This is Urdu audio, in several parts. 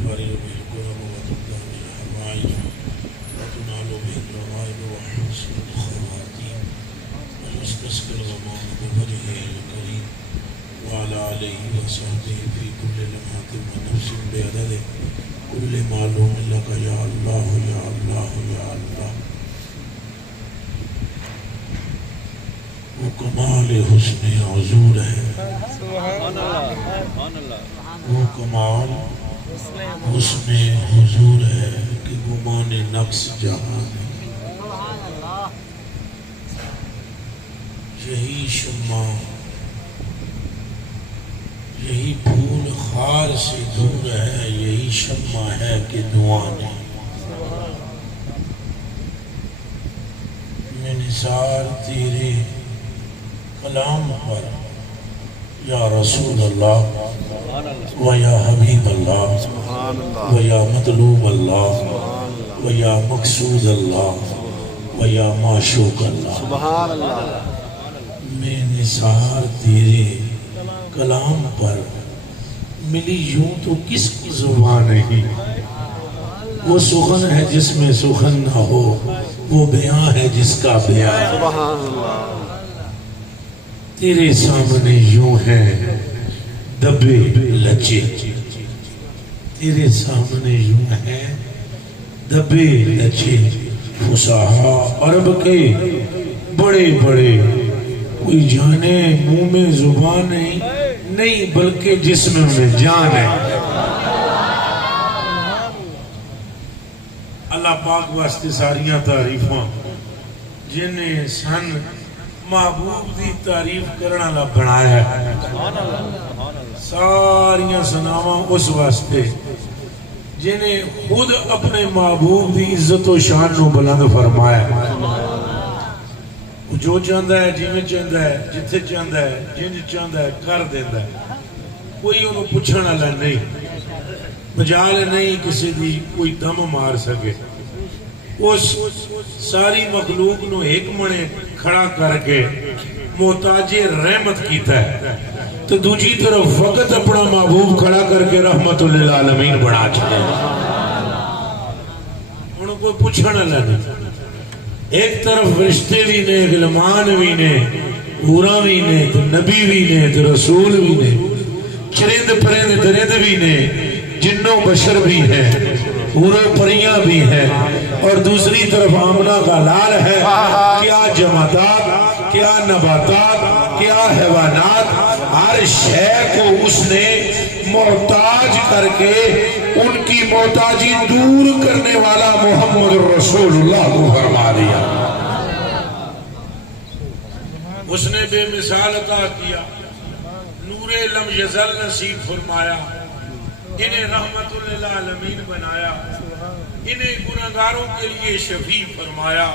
تفرج به الكرب وتبدأ به الحوائج وتنال به الرغائب وحسن الخواتيم ويستسقى الغمام بوجهه الكريم وعلى آله وصحبه في كل لمحة ونفس بعدد كل معلوم لك يا الله يا الله يا الله. وہ کمال حسن حضور ہے، وہ کمال حسن حضور ہے کہ گمان نقص جہاں ہے. یہی شمع یہی پھول خار سے دور ہے، یہی شمع ہے کہ دعا نہیں. میں نثار تیرے کلام پر یا رسول اللہ و یا حبیب اللہ و یا مطلوب اللہ و یا مقصود اللہ و یا معشوق اللہ. میں نثار تیرے کلام پر ملی یوں تو کس کی زبان نہیں. وہ سخن ہے جس میں سخن نہ ہو، وہ بیان ہے جس کا بیان. تیرے سامنے یوں ہے دبے لچے، تیرے سامنے یوں ہے دبے لچے. فصحا عرب کے بڑے بڑے، کوئی جانے منہ میں زبان نہیں بلکہ جسم میں جان ہے. اللہ پاک واسطے ساریاں تعریفاں جنہیں سن محبوب دی تعریف کرنا لا بنایا ہے. ساریاں سناواں اس واسطے جنہیں خود اپنے محبوب دی عزت و شان نو بلند فرمایا. جو چاہتا ہے جیویں چاہتا ہے جتھے چاہتا ہے جنج چاہتا ہے کر دیتا ہے. کوئی انہوں پوچھنے والا نہیں، مجال نہیں کسی دی کوئی دم مار سکے. اس ساری مخلوق نو ایک منے کھڑا کر کے محتاج رحمت کیتا ہے، تو دوجی طرف وقت اپنا محبوب کھڑا کر کے رحمت للعالمین بنا چھڑے. انہوں کوئی پوچھنے والا نہیں. ایک طرف رشتے بھی نے، غلمان بھی نے، حوراں بھی نے، تو نبی بھی نے، تو رسول بھی نے، چرند پرند درند بھی نے، جنوں بشر بھی ہیں، حوروں پریاں بھی ہیں، اور دوسری طرف آمنہ کا لال ہے. کیا جمادات، کیا نباتات، کیا حیوانات، ہر شے کو اس نے محتاج کر کے ان کی محتاجی دور کرنے والا محمد رسول اللہ کو فرما دیا. اس نے بے مثال عطا کیا، نور لم یزل نصیب فرمایا، انہیں رحمت للعالمین بنایا، انہیں گناہگاروں کے لیے شفیع فرمایا،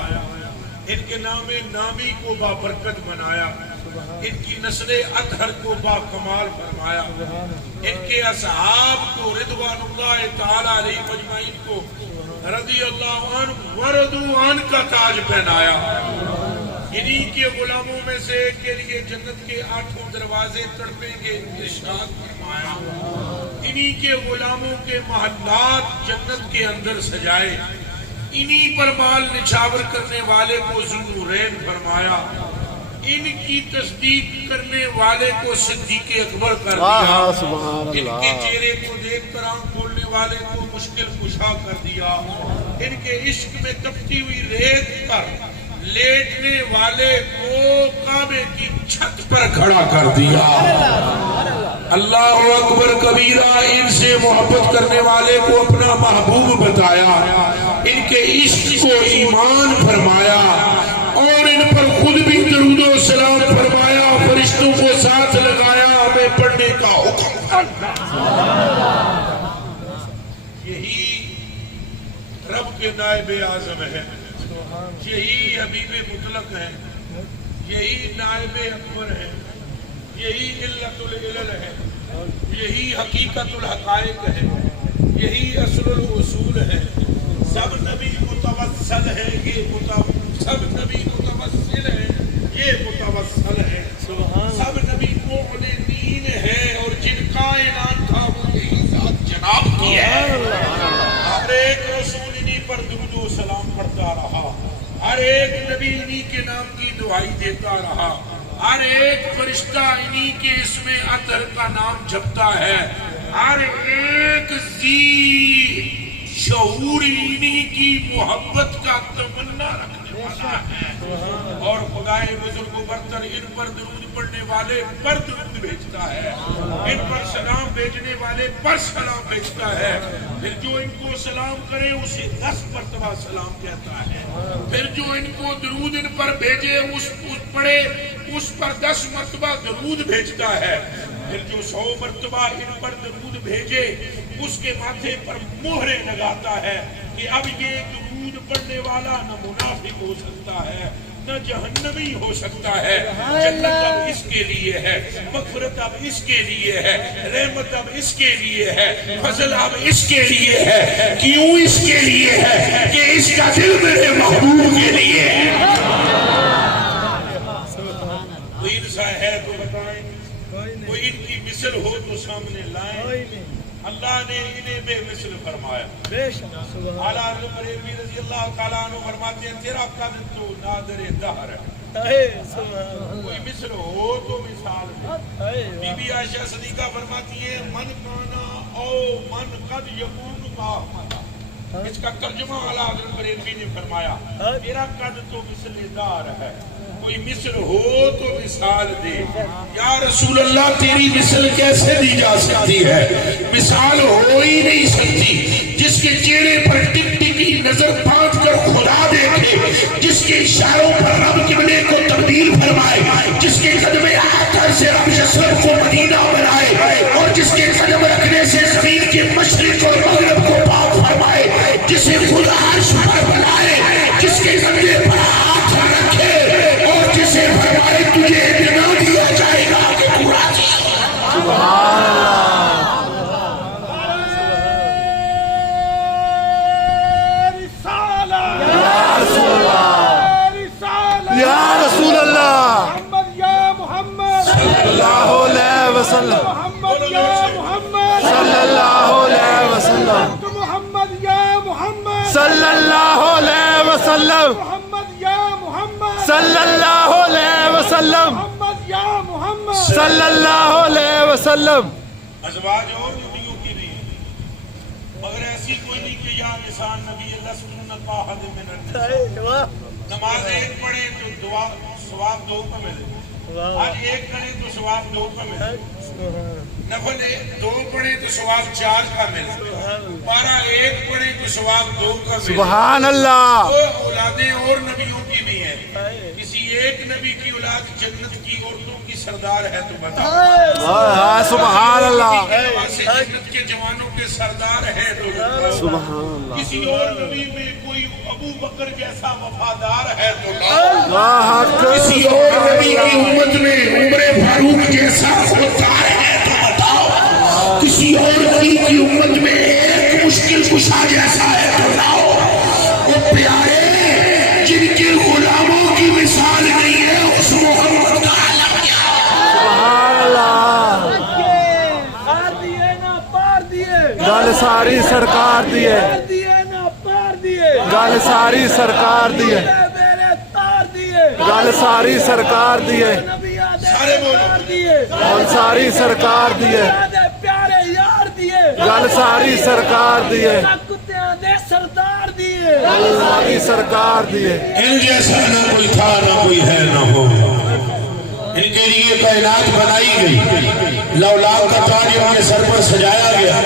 ان کے نام نامی کو بابرکت بنایا، ان کی نسل اطہر کو باکمال فرمایا، ان کے اصحاب کو رضوان اللہ تعالی علیہ مجمعین کو رضی اللہ عنہ ورضو عنہ کا تاج پہنایا. انہی کے غلاموں میں سے ایک کے لیے جنت کے 8 دروازے تڑپیں گے ارشاد فرمایا. انہی کے غلاموں کے محلات جنت کے اندر سجائے. انہی پر بال نچھاور کرنے والے کو ذوالنورین فرمایا. ان کی تصدیق کرنے والے کو صدیق اکبر کر دیا. ان کے چہرے کو دیکھ کر آنکھ کھولنے والے کو مشکل کشا کر دیا. ان کے عشق میں تپتی ہوئی ریت پر لیٹنے والے کو کعبے کی چھت پر کھڑا کر دیا. اللہ اکبر کبیرہ. ان سے محبت کرنے والے کو اپنا محبوب بتایا، ان کے عشق کو ایمان فرمایا، اور ان پر خود بھی درود و سلام فرمایا، فرشتوں کو ساتھ لگایا، ہمیں پڑھنے کا حکم. یہی رب کے نائب اعظم ہے، یہی حبیب مطلق ہے، یہی نائب اکبر ہے، یہی علت العلل ہے، یہی حقیقت الحقائق ہے، یہی اصل الاصول ہے. سب نبی متوسل ہے، سب نبی متوسل ہے، یہ متوسل ہے. سب نبی معلنین ہے، اور جن کا اعلان تھا وہ یہی ذات جناب کی ہے. ہر ایک نبی انہی کے نام کی دعائی دیتا رہا، ہر ایک فرشتہ انہی کے اس میں عطر کا نام جپتا ہے، ہر ایک ذی شعور انہی کی محبت کا تمنا رکھنے والا ہے، اور خدائے بزرگ و برتر ان پر درود پڑھنے والے پر درود بھیجتا ہے، ان پر سلام بھیجنے والے پر سلام بھیجتا ہے، پھر جو ان کو سلام کرے اسے 10 مرتبہ سلام کہتا ہے، پھر جو ان کو درود ان پر بھیجے اس پڑھے اس پر 10 مرتبہ درود بھیجتا ہے، پھر جو 100 مرتبہ ان پر درود بھیجے اس کے ماتھے پر مہریں لگاتا ہے کہ اب یہ درود پڑھنے والا نہ منافق ہو سکتا ہے نہ جہنمی ہو سکتا ہے، جنت اب اس کے لیے ہے، مغفرت اب اس کے لیے ہے، رحمت اب اس کے لیے ہے، فضل اب اس کے لیے ہے۔ کیوں اس کے لیے ہے؟ کہ اس کا دل میرے محبوب کے لیے ہے۔ کوئی انسان ہے تو بتائیں، کوئی ان کی مثل ہو تو سامنے لائیں۔ اللہ نے انہیں بے مثل فرمایا۔ اعلیٰ حضرت بریلوی رضی اللہ تعالیٰ عنہ فرماتے ہیں تیرا قد تو نادر دہر ہے، کوئی مثل ہو تو مثال ہے۔ بی بی عائشہ صدیقہ فرماتی ہے من کانا او من قد یکون کا، اس کا ترجمہ اعلیٰ حضرت بریلوی نے فرمایا میرا قد تو مثل دار ہے، کوئی مثل ہو تو مثال دے۔ یا رسول اللہ تیری مثل کیسے دی جا سکتی ہے؟ مثال ہو ہی نہیں سکتی۔ جس کے چہرے پر ٹک ٹکی نظر باندھ کر خدا دیکھے، جس کے اشاروں پر رب قبلے کو تبدیل فرمائے، جس کے قدم آخر سے رب یثرب کو مدینہ بنائے، اور جس کے قدم رکھنے سے زمین کے مشرق اور مغرب کو پاک فرمائے، جسے خود عرش پر بنائے، جس کے کندھے پر ہاتھ رکھے اور جسے فرمائے تجھے اتنا دیا جائے گا کہ پورا دیا۔ سبحان اللہ۔ یا رسول اللہ محمد یا محمد صلی اللہ علیہ وسلم، محمد یا محمد صلی اللہ علیہ وسلم، محمد یا محمد صلی اللہ علیہ وسلم، محمد یا محمد صلی اللہ علیہ وسلم، محمد یا محمد صلی اللہ علیہ وسلم۔ ازواج اور نبیوں کی بھی مگر ایسی کوئی نہیں کہ یا نسان نبی اللہ سنت احد من النساء۔ نماز ایک پڑھے تو دعا ثواب 2 کا ملے، آج ایک کرے تو ثواب 2 کا ملے، نفل 2 پڑھے تو ثواب 4 کا ملے، پارہ 1 پڑھے تو ثواب 2 کا ملے۔ سبحان اللہ۔ اولادیں اور نبیوں کی بھی ہیں، کسی ایک نبی کی اولاد جنت کی عورتوں کی سردار ہے تو بتا، سبحان اللہ۔ جنت کے جوانوں کے سردار ہے تو سبحان اللہ۔ کسی اور نبی میں کوئی ابو بکر جیسا وفادار ہے تو کسی اور نبی کی امت میں عمر فاروق جیسا خوددار ہے تو بتاؤ، کسی اور نبی کی امت میں ایک مشکل کشا جیسا ہے تو لاؤ۔ وہ پیارے جن کے غلاموں کی مثال نہیں ہے اس محمد کا عالم کیا؟ سبحان اللہ۔ گل ساری سرکار دی ہے، گل ساری سرکار دی ہے، گل ساری سرکار دی ہے، سارے بولو گل ساری سرکار دی ہے، گل ساری سرکار دی ہے، گل ساری سرکار دی ہے۔ ان جیسا نہ کوئی تھا نہ کوئی ہے نہ ہو، ان کے لیے کائنات بنائی گئی، لولاک کا تاج ان کے سر پر سجایا گیا۔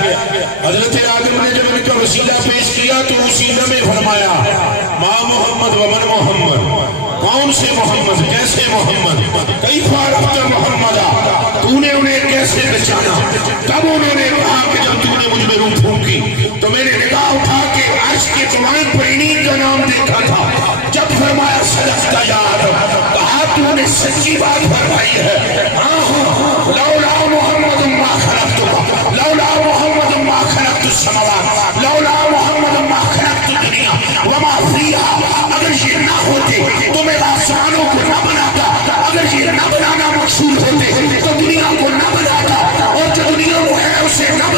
حضرت آدم نے جب ان کا وسیلہ پیش کیا تو وسیلہ میں فرمایا ما محمد ومن محمد، کون سے محمد، کیسے محمد، کئی فارغت محمدہ، تو نے انہیں کیسے پہچانا؟ تب انہوں نے کہا کہ جب تو نے مجھ میں روح پھونکی تو میں نے نگاہ اٹھا کے عرش کے قوائن پر انہی کا نام دیکھا تھا، جب فرمایا صدقت یا آدم، کہا تو نے سچی بات فرمائی ہے، لولا محمد ما خلقتک، لولا محمد ما خلقت السماوات، لولا محمد ما خلقت الدنیا وما فیہا، اگر یہ نہ ہوتے تو میں آسمانوں کو نہ بناتا، اگر یہ نہ بنانا مقصود ہوتے تو دنیا کو نہ بناتا، اور جو دنیا کو ہے اسے نہ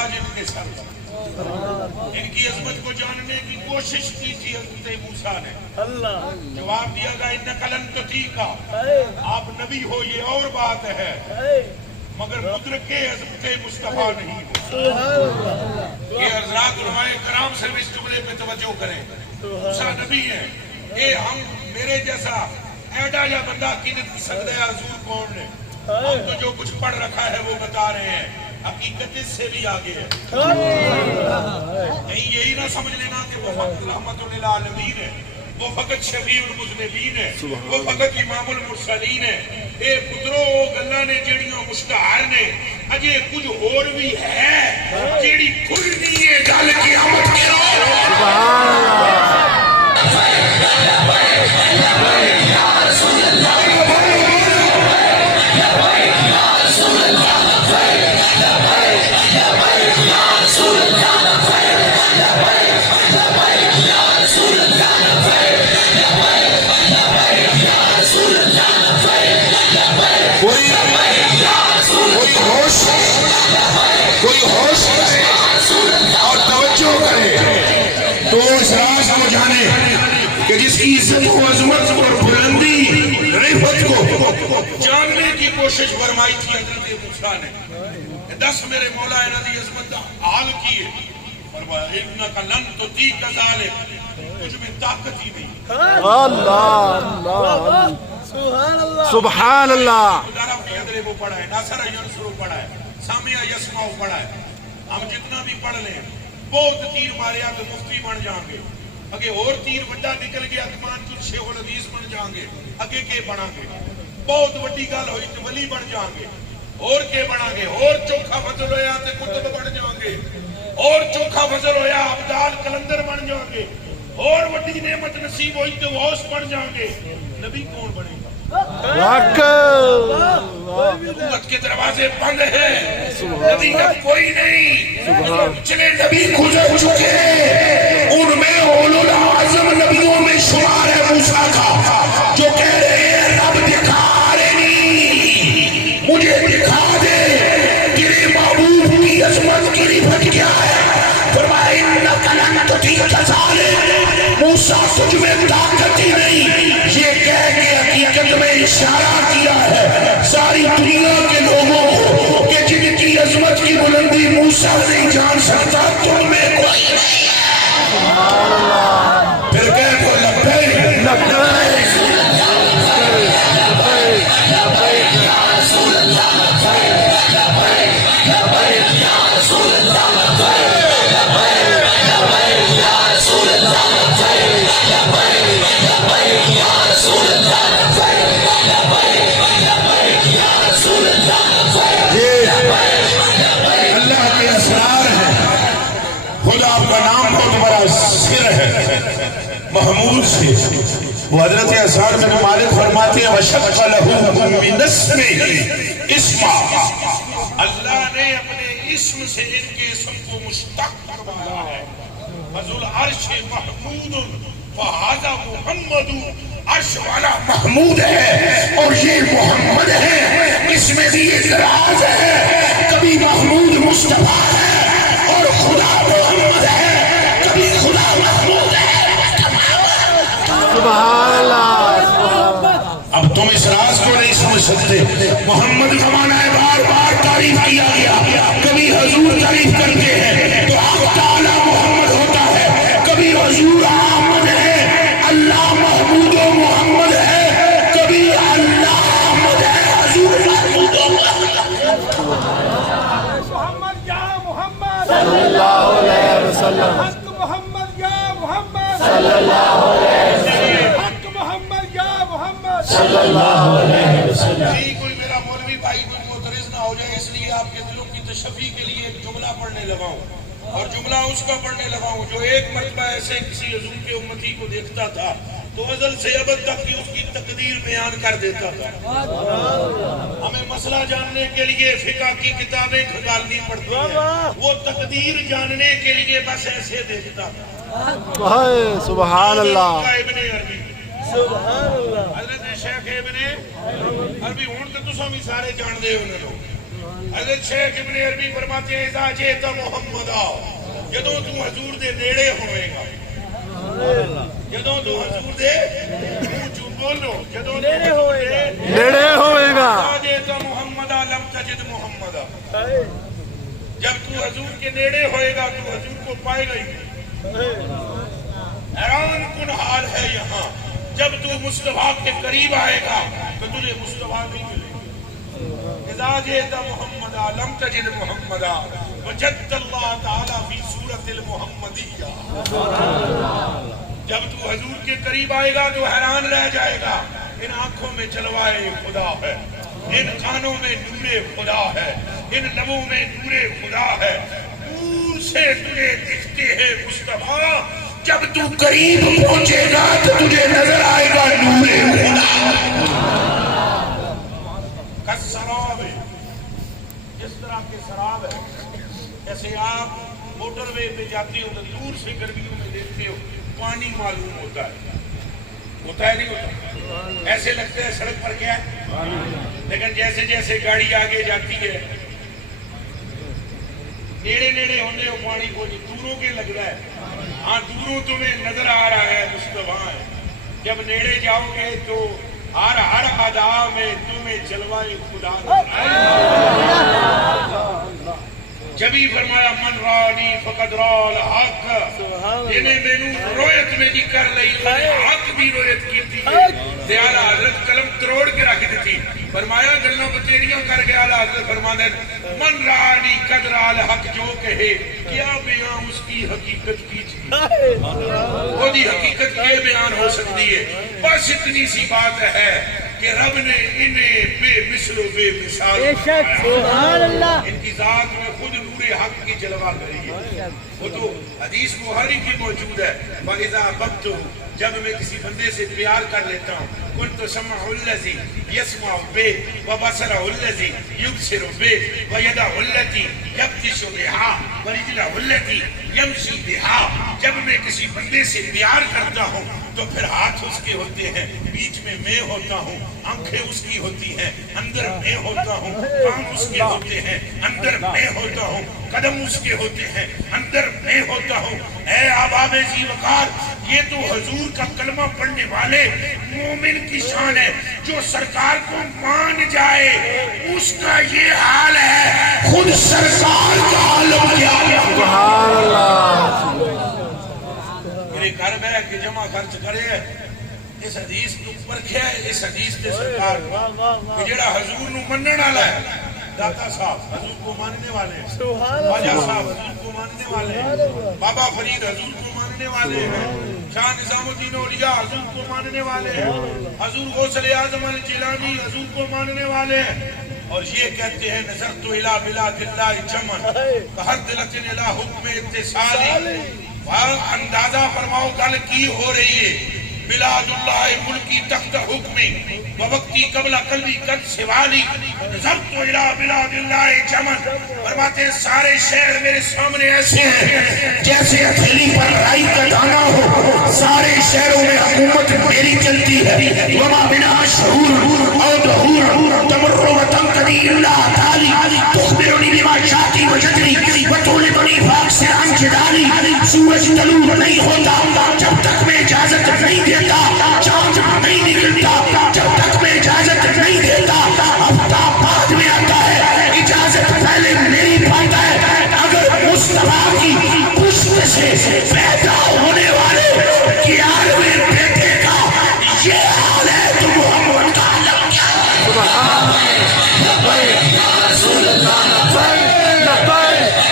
تاج ان کے سر پر۔ ان کی عظمت کو جاننے کی کوشش کی تھی حضرت موسیٰ نے، جواب دیا گا انک لن تطیقا، آپ نبی ہو یہ اور بات ہے، مگر مدرک عظمت مصطفیٰ نہیں ہو۔ یہ حضرات علماء کرام صرف اس جملے پہ توجہ کریں، موسیٰ نبی ہیں، یہ ہم میرے جیسا ایڈا یا بندہ کی نہیں سکتا ہے حضور کون نے، ہم تو جو کچھ پڑھ رکھا ہے وہ بتا رہے ہیں، حقیقت اس سے بھی آگے ہے۔ نہیں یہی نہ سمجھ لینا کہ وہ فقط رحمت للعالمین ہے، وہ فقط شفیع المذنبین ہے، وہ فقط امام المرسلین ہے۔ اے پترو گلاں نے جڑیاں مشتہر نے، اجے کچھ اور بھی ہے جیڑی کھلنی ہے گل قیامت کے روز۔ کوئی ہوش کرے اور توجہ کرے تو اس راز کو جانے کہ جس کی عزت و عظمت اور بلندی رفعت کو جاننے کی کوشش فرمائی تھی حضرت موسیٰ نے۔ دس میرے مولا انہاں دی عظمت دا حال کی ہے، فرمایا انک لن تطیق ذلک، تجھ میں طاقت ہی نہیں۔ سبحان اللہ۔ ضرب یضرب پڑھا ہے، ناصر ینصر پڑھا ہے، سامع یسمع پڑھا ہے، ہم جتنا بھی پڑھ لیں بہت تیر ماریا تو مفتی بن جائیں گے، اگے اور تیر بڑا نکل گیا اتمان تو شیخ الحدیث بن جائیں گے، اگے کے بنا گے، بہت بڑی گل ہوئی تو ولی بن جائیں گے، اور کے بنا گے، اور چوکھا فضل ہویا تو کتب بن جائیں گے، اور چوکھا فضل ہویا ابدال کلندر بن جائیں گے، اور بڑی نعمت نصیب ہوئی تو غوث بن جائیں گے۔ نبی کون بنے گا؟ نبوت کے دروازے بند ہیں، نبی کا کوئی نہیں، چلے نبی گزر چکے، ان میں اولو العظم نبیوں میں شمار ہے موسیٰ کا، جو کہہ رہے ہیں رب دکھا رہی مجھے دکھا دے تیرے محبوب کی عظمت کی رفعت کیا ہے۔ فرمایا انک لن تطیق ذلک، موسیٰ تجھ میں طاقت ہی نہیں، یہ کہہ کے حقیقت میں اشارہ کیا ہے ساری دنیا کے لوگوں کو کہ جن کی عظمت کی بلندی موسیٰ نہیں جان سکتا تم میں کوئی نہیں ہے۔ پھر کہہ کو لبیک لبیک یا رسول اللہ، لبیک لبیک یا رسول اللہ، لبیک لبیک یا رسول اللہ، لبیک یا رسول اللہ، اللہ کے اسرار ہیں۔ خدا آپ کا نام بہت بڑا سر ہے محمود سے، وہ حضرت اسعد بن مالک فرماتے ہیں وَشَقَّ لَهُ مِنْ اسْمِهِ اسْمًا، اللہ نے اپنے اسم سے ان کے اسم کو مشتق کروایا ہے۔ فَذُو الْعَرْشِ مَحْمُودٌ وَهَذَا مُحَمَّدٌ، عرش والا محمود ہے اور یہ محمد ہے، اس میں بھی اعتراض ہے، کبھی محمود مصطفیٰ ہے اور خدا محمد ہے، کبھی خدا محمود ہے۔ سبحان اللہ۔ اب تم اس راز کو نہیں سمجھ سکتے، محمد کا معنی ہے بار بار تعریف کیا گیا، کبھی حضور تعریف کرتے ہیں تو حق تعالی محمد ہوتا ہے، کبھی حضور احمد ہے، اللہ محمود و محمد ہے، کبھی اللہ احمد ہے، حضور محمود و محمد۔ محمد یا محمد صلی اللہ علیہ وسلم، حق محمد یا محمد صلی اللہ علیہ وسلم، حق محمد یا محمد صلی اللہ علیہ وسلم۔ کوئی میرا مولوی بھائی کوئی معترض نہ ہو جائے، اس لیے آپ کے دلوں کی تشفی کے لیے ایک جملہ پڑھنے لگا ہوں، اور جملہ اس کا پڑھنے لگا ہوں جو ایک مرتبہ ایسے کسی حضور کے امتی کو دیکھتا تھا تو ازل سے ابد تک کی اس کی تقدیر بیان کر دیتا تھا۔ ہمیں مسئلہ جاننے کے لیے فقہ کی کتابیں کھنگالنی پڑتی ہیں، وہ تقدیر جاننے کے لیے بس ایسے دیکھتا تھا۔ سبحان اللہ۔ ابن عربی، حضرت شیخ ابن عربی، ہوں تو تساں بھی سارے جان دے انہوں نے، حضرت شیخ ابن عربی فرماتے ہیں اذا جئت محمدا جدوں تو حضور دے نیڑے ہوئے گا جدوں تو حضور دے منہ بولو جدوں نیڑے ہوئے گا اذا جئت محمدا لم تجد محمدا جب تو حضور کے نیڑے ہوئے گا تو حضور کو پائے گا ہی حیران کن حال ہے یہاں جب تو مصطفیٰ کے قریب آئے گا تو تجھے مصطفیٰ نہیں ملے گا اذا جئت محمدا لم تجد محمدا وجدت اللہ تعالی فی صورت المحمدیہ جب تو حضور کے قریب آئے گا تو حیران رہ جائے گا ان آنکھوں میں جلوائے خدا ہے ان کانوں میں نور خدا ہے ان لبوں میں نور خدا ہے دور سے تجھے دکھتے ہیں مصطفیٰ جب تو قریب پہنچے گا تو تجھے نظر آئے گا نور خدا کسراب جس طرح کے سراب ہے جیسے آپ موٹر وے پہ جاتے ہو تو دور سے گرمیوں میں دیکھتے ہو پانی معلوم ہوتا ہے نہیں ہوتا ایسے لگتا ہے سڑک پر کیا ہے لیکن جیسے جیسے گاڑی آگے جاتی ہے نیڑے ہونے ہو پانی کو دوروں کے لگ رہا ہے ہاں دوروں تمہیں نظر آ رہا ہے مصطفیٰ ہے جب نیڑے جاؤ گے تو ہر ادا میں تمہیں جلوائے خدا جبھی فرمایا من رانی فقد رال حق جنہیں مینو رویت میں دی کر لئی حق بھی رویت کی تھی دیالا حضرت قلم تروڑ کے رکھ دی تھی فرمایا گلنا بتیریاں کر گیا حضرت فرمانے من رانی قد رال حق جو کہے کیا بیان اس کی حقیقت کیجیے وہ دی حقیقت یہ بیان ہو سکتی ہے بس اتنی سی بات ہے کہ رب نے انہیں بے مثل و بے مثال ان کی ذات میں خود نور حق کی جلوہ کری ہے وہ تو حدیث بخاری کی موجود ہے وَإِذَا بَبْتُ جب میں کسی بندے سے پیار کر لیتا ہوں كُنْتُ سَمْعُ الَّذِي يَسْمَعُ بِهِ وَبَصَرَهُ الَّذِي يُبْصِرُ بِهِ وَيَدَهُ الَّتِي يَبْطِشُ بِهَا وَرِجْلَهُ الَّتِي يَمْشِي بِهَا جب میں کسی بندے سے پیار کرتا ہوں تو پھر ہاتھ اس کے ہوتے ہیں بیچ میں ہوتا ہوں آنکھیں اس کی ہوتی ہیں اندر میں ہوتا ہوں کان اس کے ہوتے ہیں اندر میں ہوتا ہوں قدم اس کے ہوتے ہیں اندر میں ہوتا ہوں اے احباب ذی وقار یہ تو حضور کا کلمہ پڑھنے والے مومن کی شان ہے جو سرکار کو مان جائے اس کا یہ حال ہے خود سرکار کا عالم کیا سبحان اللہ میرے گھر میں کہ جمع خرچ کرے اس حدیث کو پرکھیا ہے اس حدیث کے سرکار کہ جڑا حضور نو منن والا ہے داتا صاحب حضور کو ماننے والے ہیں خواجہ صاحب حضور کو ماننے والے ہیں بابا فرید حضور کو ماننے والے ہیں شاہ نظام الدین اولیاء حضور کو ماننے والے ہیں حضور غوث اعظم الجیلانی حضور کو ماننے والے ہیں اور یہ کہتے ہیں نظرت الى بلاد اللہ جمن فحدلت الى حکم اتصالی اندازہ فرماؤ گل کی ہو رہی ہے بلاد اللہ ملکی تخت حکمی ووقتی قبل قلبی قد سوالی نظرت الى بلاد اللہ جمن فرماتے ہیں سارے شہر میرے سامنے ایسے ہیں جیسے ہتھیلی پر رائی کا دانا ہو سارے شہروں میں حکومت میری چلتی ہے وما بنا شعور او دہور تمر وتنقضی اللہ تعالی تخبرنی بما شاتی وجدنی وتولدنی فاکس عن جدالی سورج طلوع نہیں ہوتا جب تک میں اجازت نہیں دیتا چاند نہیں نکلتا جب تک میں اجازت نہیں دیتا آفتاب بعد میں آتا ہے اجازت پہلے میری پاتا ہے اگر مصطفیٰ کی پشت سے پیدا ہونے والے 11ویں بیٹے کا یہ حال ہے تو محمد کا عالم کیا ہے لبیک یا رسول اللہ لبیک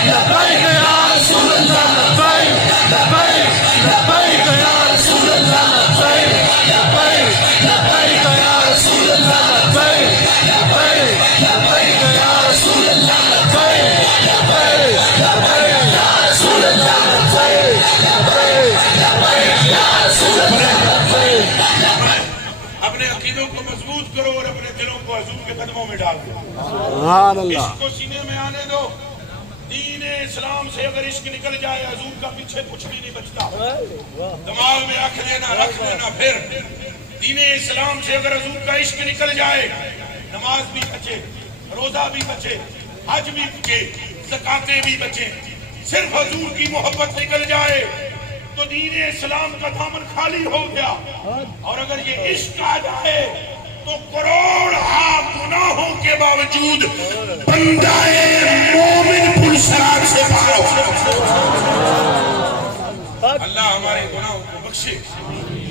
لبیک یا رسول اللہ لبیک لبیک لبیک یا رسول اللہ لبیک لبیک لبیک یا رسول اللہ لبیک لبیک لبیک یا رسول اللہ لبیک لبیک لبیک یا رسول اللہ لبیک لبیک لبیک یا رسول اللہ لبیک اپنے عقیدوں کو مضبوط کرو اور اپنے دلوں کو حضور کے قدموں میں ڈال دو سبحان اللہ عشق کو سینے میں آنے دو دین اسلام سے اگر عشق نکل جائے حضور کا پیچھے کچھ بھی نہیں بچتا دماغ میں رکھ لینا پھر دین اسلام سے اگر حضور کا عشق نکل جائے نماز بھی بچے روزہ بھی بچے حج بھی کے زکاتیں بھی بچیں، صرف حضور کی محبت نکل جائے تو دین اسلام کا دامن خالی ہو گیا. اور اگر یہ عشق آ جائے تو کروڑ گناہوں کے باوجود بندہ مومن پرسرات سے پار ہو. اللہ ہمارے گناہوں کو بخشے،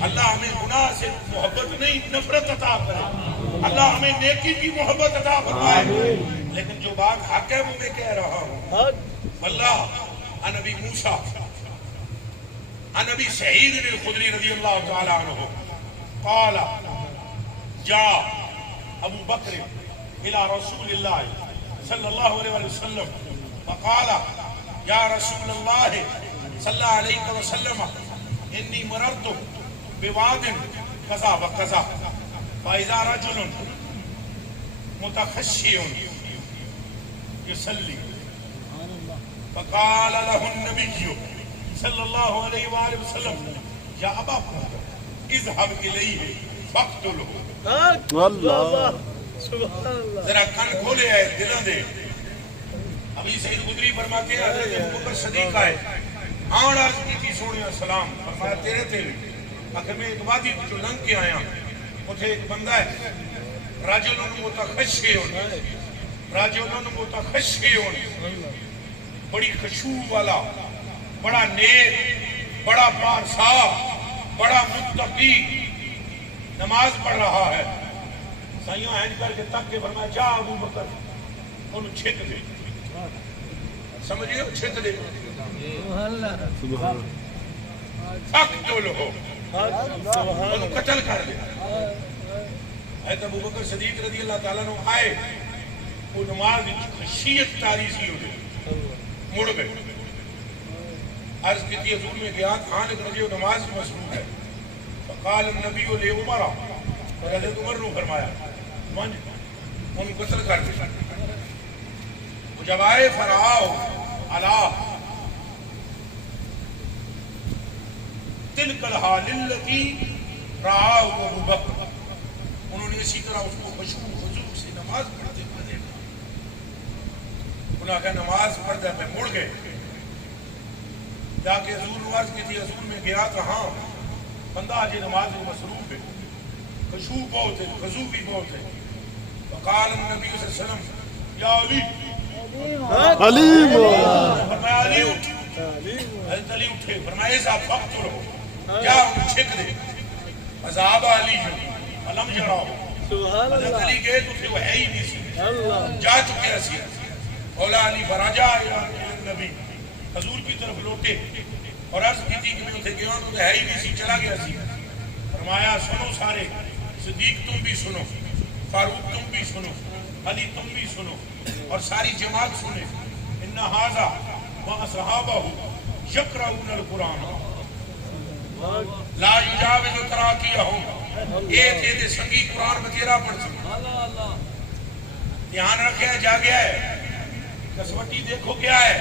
اللہ ہمیں گناہ سے محبت نہیں نفرت عطا کرے، اللہ ہمیں نیکی کی محبت عطا فرمائے. لیکن جو بات حق ہے وہ میں کہہ رہا ہوں. واللہ عن ابی موسیٰ عن ابی سعید الخدری رضی اللہ تعالی عنہ قال جاء ابو بکر الى رسول اللہ صلی اللہ علیہ وسلم فقال یا رسول اللہ صلی اللہ علیہ وسلم انی مررت بواد کذا و کذا فاذا رجل متخشی يصلي فقال له النبي صلی اللہ علیہ وآلہ وسلم یا ابا بکر اذهب الیہ فاقتلہ. ذرا کن کھولے آئے دلوں دے. ابھی سعید خدری فرماتے ہیں حضرت ابو بکر صدیق آئے آن عرض کی تھی سونے السلام فرمایا تیرے تیرے آخر میں ایک وادی جو لنگ کے آیا اتھے ایک بندہ ہے راجل متخشعون بڑی خشوع والا، بڑا نیک، بڑا پارسا، بڑا متقی نماز پڑھ رہا ہے. سائیوں ہینج کر کے تک کے فرمایا جا ابو بکر انہوں چھت دے. سمجھئے ہو چھت دے فقتلہ انہوں قتل کر دے. حضرت ابو بکر صدیق رضی اللہ تعالیٰ نے آئے وہ نماز خشیت تاریخی ہو گئی مڑ گئے. عرض کی تھی حضور میں گیا تھا لیکن رضی نماز مصروف ہے. فقال النبی علیہ عمرہ اور حضرت عمر نے فرمایا ان قتل کر دیا. جب آئے فراؤ علا تلک الحال التي رآہ ابو بکر، انہوں نے اسی طرح اس کو خشوع خضوع سے نماز پڑھتے ہوئے دیکھا. انہوں نے کہا نماز پڑھتے میں مڑ گئے جا کے حضور نماز کی تھی. حضور میں گیا تھا ہاں بندہ آج نماز میں مصروف ہے، خشوع بہت ہے، خضوع بھی بہت ہے. وقال النبی صلی اللہ علیہ وسلم یا علی فرمایا علی اٹھ. حضرت علی اٹھے فرمایا ایسا فقتل ہو کیا انہیں چھک دے. عذاب علی علم جراؤ. حضرت علی گئے تو تھے وہ ہے ہی نہیں سی، جا چکے ایسی. اولا علی براجا نبی حضور کی طرف لوٹے اور عرض کی تھی کہ میں اسے گیا تو ہے ہی نہیں سی، چلا گیا سی. فرمایا سنو سارے، صدیق تم بھی سنو، فاروق تم بھی سنو، علی تم بھی سنو اور ساری جماعت سنے. ان ھذا واصحابہ یقرؤون القرآن لا یجاوز تراقیہم. ایک دے سنگی قرآن بتیرا پڑھ سکتا. دھیان رکھے جا گیا ہے کسوٹی دیکھو کیا ہے.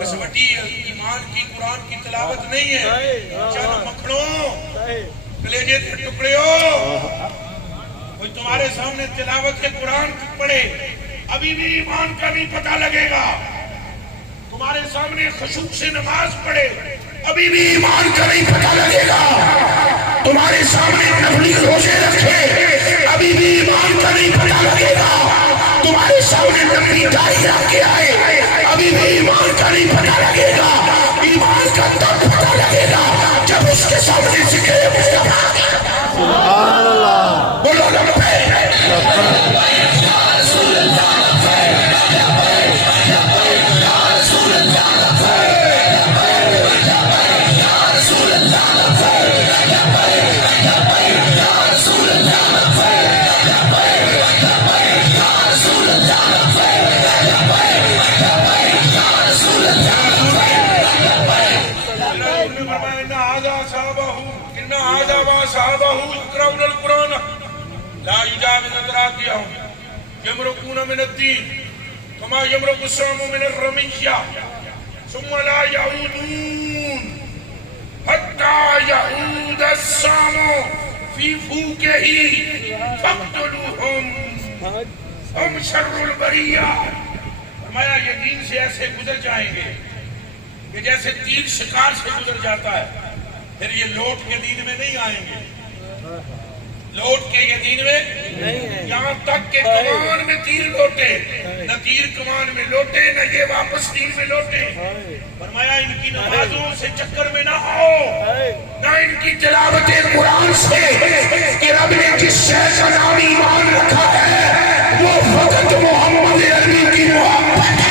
کسوٹی ایمان کی قرآن کی تلاوت نہیں ہے. چلو مکھڑوں کلیجے کے ٹکڑے ہو، کوئی تمہارے سامنے تلاوت قرآن پڑھے ابھی بھی ایمان کا نہیں پتہ لگے گا. تمہارے سامنے خشوع سے نماز پڑھے ابھی بھی ایمان کا نہیں پتہ لگے گا. تمہارے سامنے نفلی روزے رکھے ابھی بھی ایمان کا نہیں پتہ لگے گا. تمہارے سامنے نفلی داڑھی رکھ کے آئے ابھی بھی ایمان کا نہیں پتہ لگے گا. ایمان کا تب پتہ لگے گا جب اس کے سامنے ذکر مصطفیٰ سبحان اللہ بولو لا يجاوز تراقيهم يمرقون من الدين كما يمرق السهم من الرمية ثم لا يعودون حتى يعود السهم في فوقه فاقتلوهم هم شر البرية فرمایا یقین سے ایسے گزر جائیں گے کہ جیسے تیر شکار سے گزر جاتا ہے، پھر یہ لوٹ کے دین میں نہیں آئیں گے، لوٹ کے یہ دین میں، یہاں تک کہ کمان میں تیر لوٹے، نہ تیر کمان میں لوٹے نہ یہ واپس دین میں لوٹے۔ فرمایا ان کی نمازوں سے چکر میں نہ آؤ، نہ ان کی تلاوت قرآن سے کہ رب نے جس شے کا نام ایمان رکھا ہے وہ فقط محمد عربی کی محبت ہے۔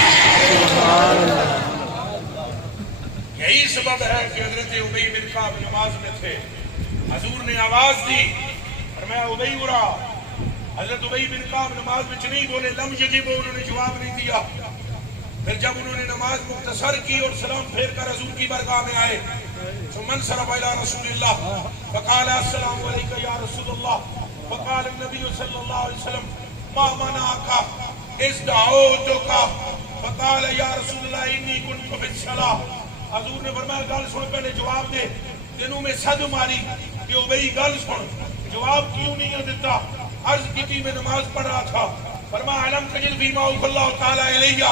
یہی سبب ہے کہ حضرت ابی بن کعب نماز میں تھے، حضور نے آواز دی، فرمایا ابی برا، حضرت ابی بن کعب نماز میں نہیں بولے، لم یجب، انہوں نے جواب نہیں دیا۔ پھر جب انہوں نے نماز مختصر کی اور سلام پھیر کر حضور کی بارگاہ میں آئے، ثم انصرف الی رسول اللہ فقال السلام علیک یا رسول اللہ، فقال النبی صلی اللہ علیہ وسلم ما منعک اذ دعوتک، فقال یا رسول اللہ انی کنت فی الصلاۃ۔ حضور نے فرمایا گل سن، پہلے جواب دے، دنوں میں صد ماری کہ ابی گل سن، جواب کیوں نہیں دیتا؟ عرض کی میں نماز پڑھ رہا تھا، فرمایا علم تجد فیما اوحی اللہ تعالی الیہ،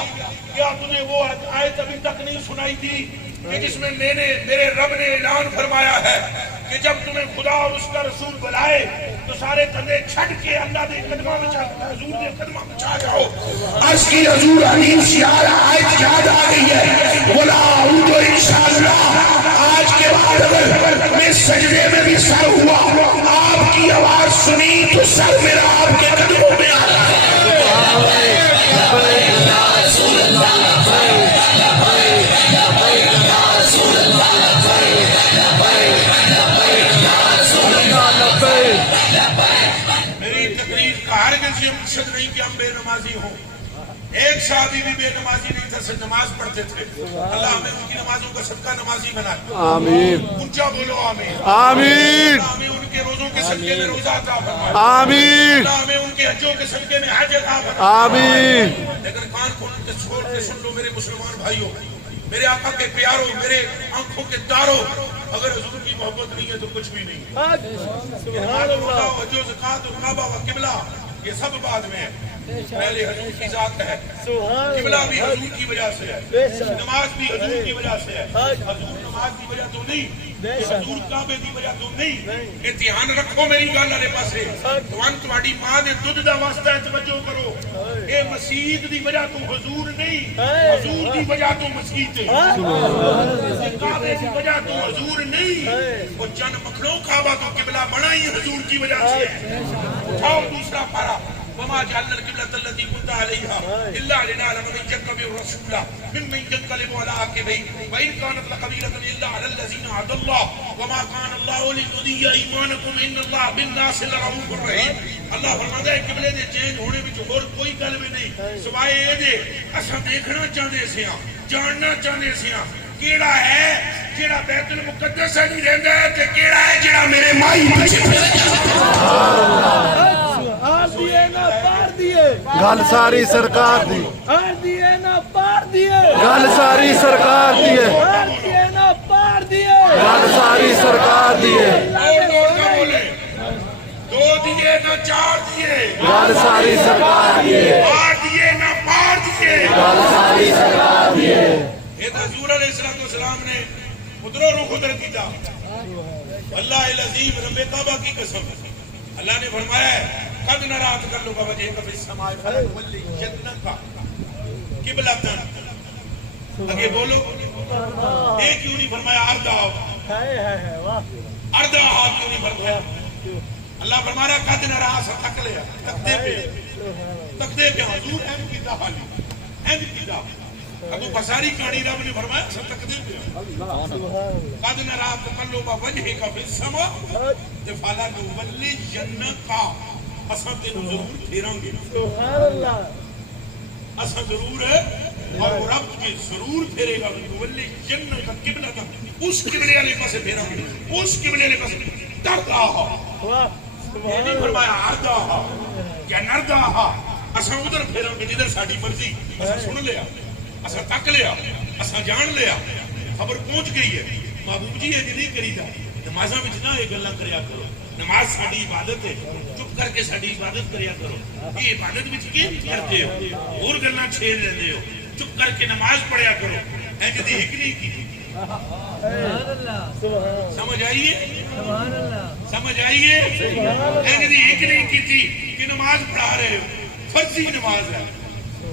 کیا تجھے وہ آیت ابھی تک نہیں سنائی تھی کہ جس میں میرے رب نے اعلان فرمایا ہے کہ جب تمہیں خدا اور اس کا رسول بلائے تو سارے کندھے چھٹ کے اللہ دے قدمہ میں حضور دے قدمہ میں چھا جاؤ۔ اس کی حضور حدیث سے آیت یاد آ گئی ہے، بولا اعوذ انشاءاللہ۔ آج کے بعد اگر میں سجدے میں بھی سر ہوا، آپ کی آواز سنی تو سر میرا آپ کے قدموں میں آ رہا ہے۔ میری تقریر کا ہرگز یہ مقصد نہیں کہ ہم بے نمازی ہوں، ایک صحابی بھی بے نمازی نہیں تھا، صرف نماز پڑھتے تھے۔ اللہ ہمیں ان کی نمازوں کا صدقہ نمازی بنائے، آمین اونچا بولو آمین۔ آمین اللہ ہمیں ان کے روزوں کے صدقے میں روزہ عطا فرمائے، آمین اللہ ہمیں ان کے حجوں کے صدقے میں حج عطا فرمائے۔ آمین لیکن کان کھول کے چھوڑ کے سن لو میرے مسلمان بھائیوں، میرے آقا کے پیاروں، میرے آنکھوں کے تاروں، اگر حضور کی محبت نہیں ہے تو کچھ بھی نہیں ہے۔ حج و زکات و کعبہ و قبلہ یہ سب بعد میں ہے، پہلے حضور کی ذات ہے، قبلہ بھی حضور کی وجہ سے ہے، نماز بھی حضور کی وجہ سے ہے، حضور نماز کی وجہ تو نہیں، حضور کعبے کی وجہ تو نہیں۔ یہ دھیان رکھو میری گل والے پاسے، تہاڈی ماں دے دودھ دا واسطہ ہے، توجہ کرو، اے مسجد دی وجہ تو حضور نہیں، حضور دی وجہ تو مسجد ہے، کعبے کی وجہ تو حضور نہیں، وہ چند مکھنوں کعبہ تو قبلہ بنا ہی حضور کی وجہ سے ہے۔ اٹھاؤ دوسرا پارا، وما جعلنا القبلة التي كنت عليها إلا لنعلم من يتبع الرسول ممن ينقلب على عقبيه وإن كانت لكبيرة إلا على الذين هدى الله وما كان الله ليضيع إيمانكم إن الله بالناس لرؤوف رحيم۔ اللہ فرماتا ہے قبلے دے چینج ہونے وچ اور کوئی گل بھی نہیں سوائے اے دے اساں دیکھنا چاہندے سیاں، جاننا چاہندے سیاں کیڑا ہے جڑا بیت المقدس وچ رہندا ہے تے کیڑا ہے جڑا میرے مائی وچ گل ساری سرکار دی، گل ساری سرکار دی ہے، گل ساری سرکار دی ہے، دو دیے نہ چار دیے، گل ساری سرکار دی ہے، پار دیے نہ پار دیے، گل ساری سرکار دی ہے۔ یہ حضور علیہ السلام نے ادھروں رخ ادھر کیتا، اللہ العظیم رب کعبہ کی قسم، اللہ نے فرمایا ہے قد نرى تقلب وجهك في السماء فلنولينك قبلة، آگے بولو، ایک کیوں نہیں فرمایا اردا کیوں نہیں فرمایا؟ اللہ فرما رہا قد نرى سے تک لیا، تکتے پہ حضور اہم کیتا حالی اہم کیتا، ابو بصاری کہانی رب نے فرمایا سے تکتے پہ قد نرى تقلب وجهك في السماء فلنولينك، اساں تینوں ضرور پھیراں گے، اساں ضرور ہے اور رب تجھے ضرور پھیرے گا، ولی جنت کا قبلہ تھا اس قبلے والے پاسے پھیراں گے، اس قبلے والے پاسے تردا یہ نہیں فرمایا اردا یا نردا، اساں ادھر پھیراں گے جدھر ساڈی مرضی، اساں سن لیا، اساں تک لیا، اساں جان لیا، خبر پہنچ گئی ہے، محبوب جی یہ نہیں کریدا، نمازاں وچ نہ یہ گلاں کریا کرو، نماز ساڈی عبادت ہے، چپ کر کے ساڈی عبادت کریا کرو، یہ عبادت وچ کی کرتے ہو اور گلاں چھیڑ لیندے ہو، چپ کر کے نماز پڑھیا کرو. ایک دی ایک نہیں کی. سمجھ آئیے سمجھ آئیے. ایک دی ایک نہیں کی تھی کہ نماز پڑھا رہے ہو. فرضی نماز ہے,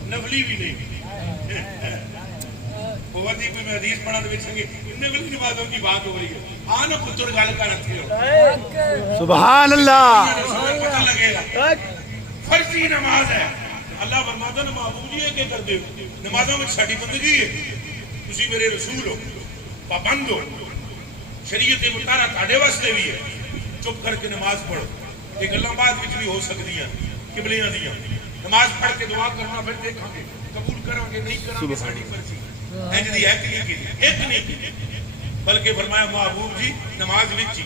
نفلی بھی نہیں. وادی میں حدیث پڑھا تو دیکھیں گے نفلی نمازوں کی بات ہو رہی ہے. آنا پتر گل کر رکھتے ہو. سبحان اللہ. پتہ لگے گا فرضی نماز ہے. اللہ فرماتا ہے محبوب جی یہ کر دے نمازوں میں ساری بندگی ہے. تسی میرے رسول ہو, پابند ہو, شریعت مطالعہ تھاڑے واسطے بھی ہے. چپ کر کے نماز پڑھو. یہ گلاں بعد وچ بھی ہو سکتی ہیں قبلیاں دیاں. نماز پڑھ کے دعا کرنا پھر دیکھاں گے قبول کریں گے نہیں کریں گے ساری فرضی. ایک دی ایک نہیں کی بلکہ فرمایا محبوب جی نماز وچ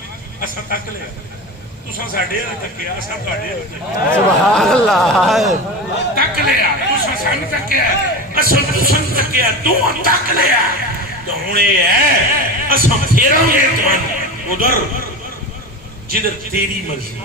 اساں تک لیا تساں ساڈے ال تکیا اساں تہاڈے ال تکیا. سبحان اللہ. تک لیا تساں سن تکیا اساں تساں تکیا تو تک لیا. تو ہن اے ہے اساں پھیراں گے تانوں ادھر جدھر تیری مرضی.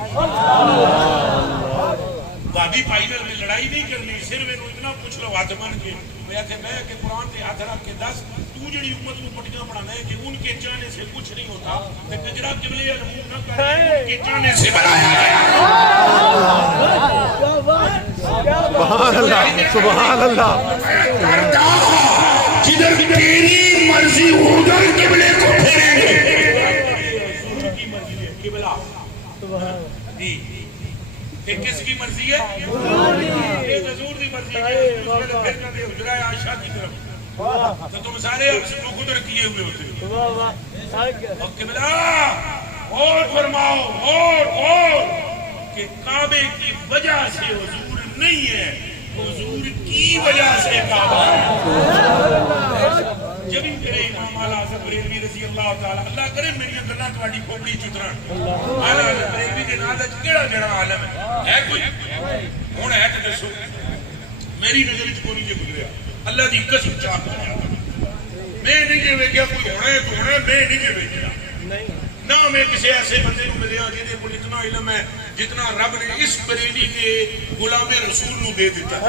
بابی پائنل میں لڑائی نہیں کرنی. صرف انہوں اتنا پوچھ لو ہاتھ بن کے میں کہ قرآن کے ہاتھ رکھ کے دس تو جڑی امت کو پٹیاں بنانا ہے کہ ان کے چاہنے سے کچھ نہیں ہوتا. کہ گجرا قبلے منہ نہ کرے ان کے چاہنے سے بنایا گیا. سبحان اللہ. جدھر تیری مرضی ادھر قبلے کو پھیریں گے. حضور کی مرضی ہے قبلہ جی. کس کی مرضی ہے؟ یہ حضور کی مرضی ہے. حجرہ عائشہ کی طرف تو تم سارے رخ ادھر کیے ہوئے ہوتے. اور قبلہ اور فرماؤ اور کہ کعبے کی وجہ سے حضور نہیں ہے, حضور کی وجہ سے کعبہ ہے. جب میرے امام اعلیٰ حضرت بریلوی رضی اللہ تعالی اللہ کرے میری گلاں تہاڈی کھوپڑی چترن. اعلیٰ حضرت بریلوی دے نال کیڑا جڑا عالم ہے کوئی ہن ہے تے دسو. میری نظر وچ کوئی نہیں گزریا اللہ دی قسم چاہ میں نہیں جے ویکھیا کوئی ہونا ہے تو ہونا میں نہیں جے ویکھیا نہ میں کسی ایسے بندے کو ملیا جہدے کول اتنا علم ہے جتنا رب نے اس بریلی کے غلام رسول نو دے دیتا ہے.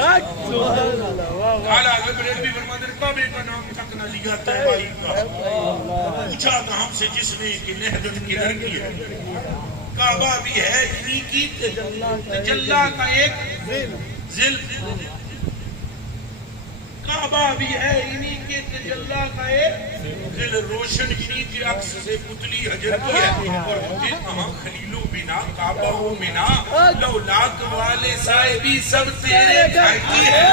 اعلیٰ حضرت بریلوی فرماتے ہیں کعبے کا نام تک نہ لیا طیبہ کا. پوچھا تھا ہم سے جس نے کہ نہضت کدھر کی ہے. کعبہ بھی ہے انہی کی تجلی کا ایک ذل. کعبہ بھی ہے انہی کے تجلی کا ایک ذل. روشن انہی کے عکس سے پتلی حجر کی ہے. اور مجھے کہاں خلیلو بنا کعبہ ہو منا لولاک والے صاحبی سب تیرے گھر کی ہے.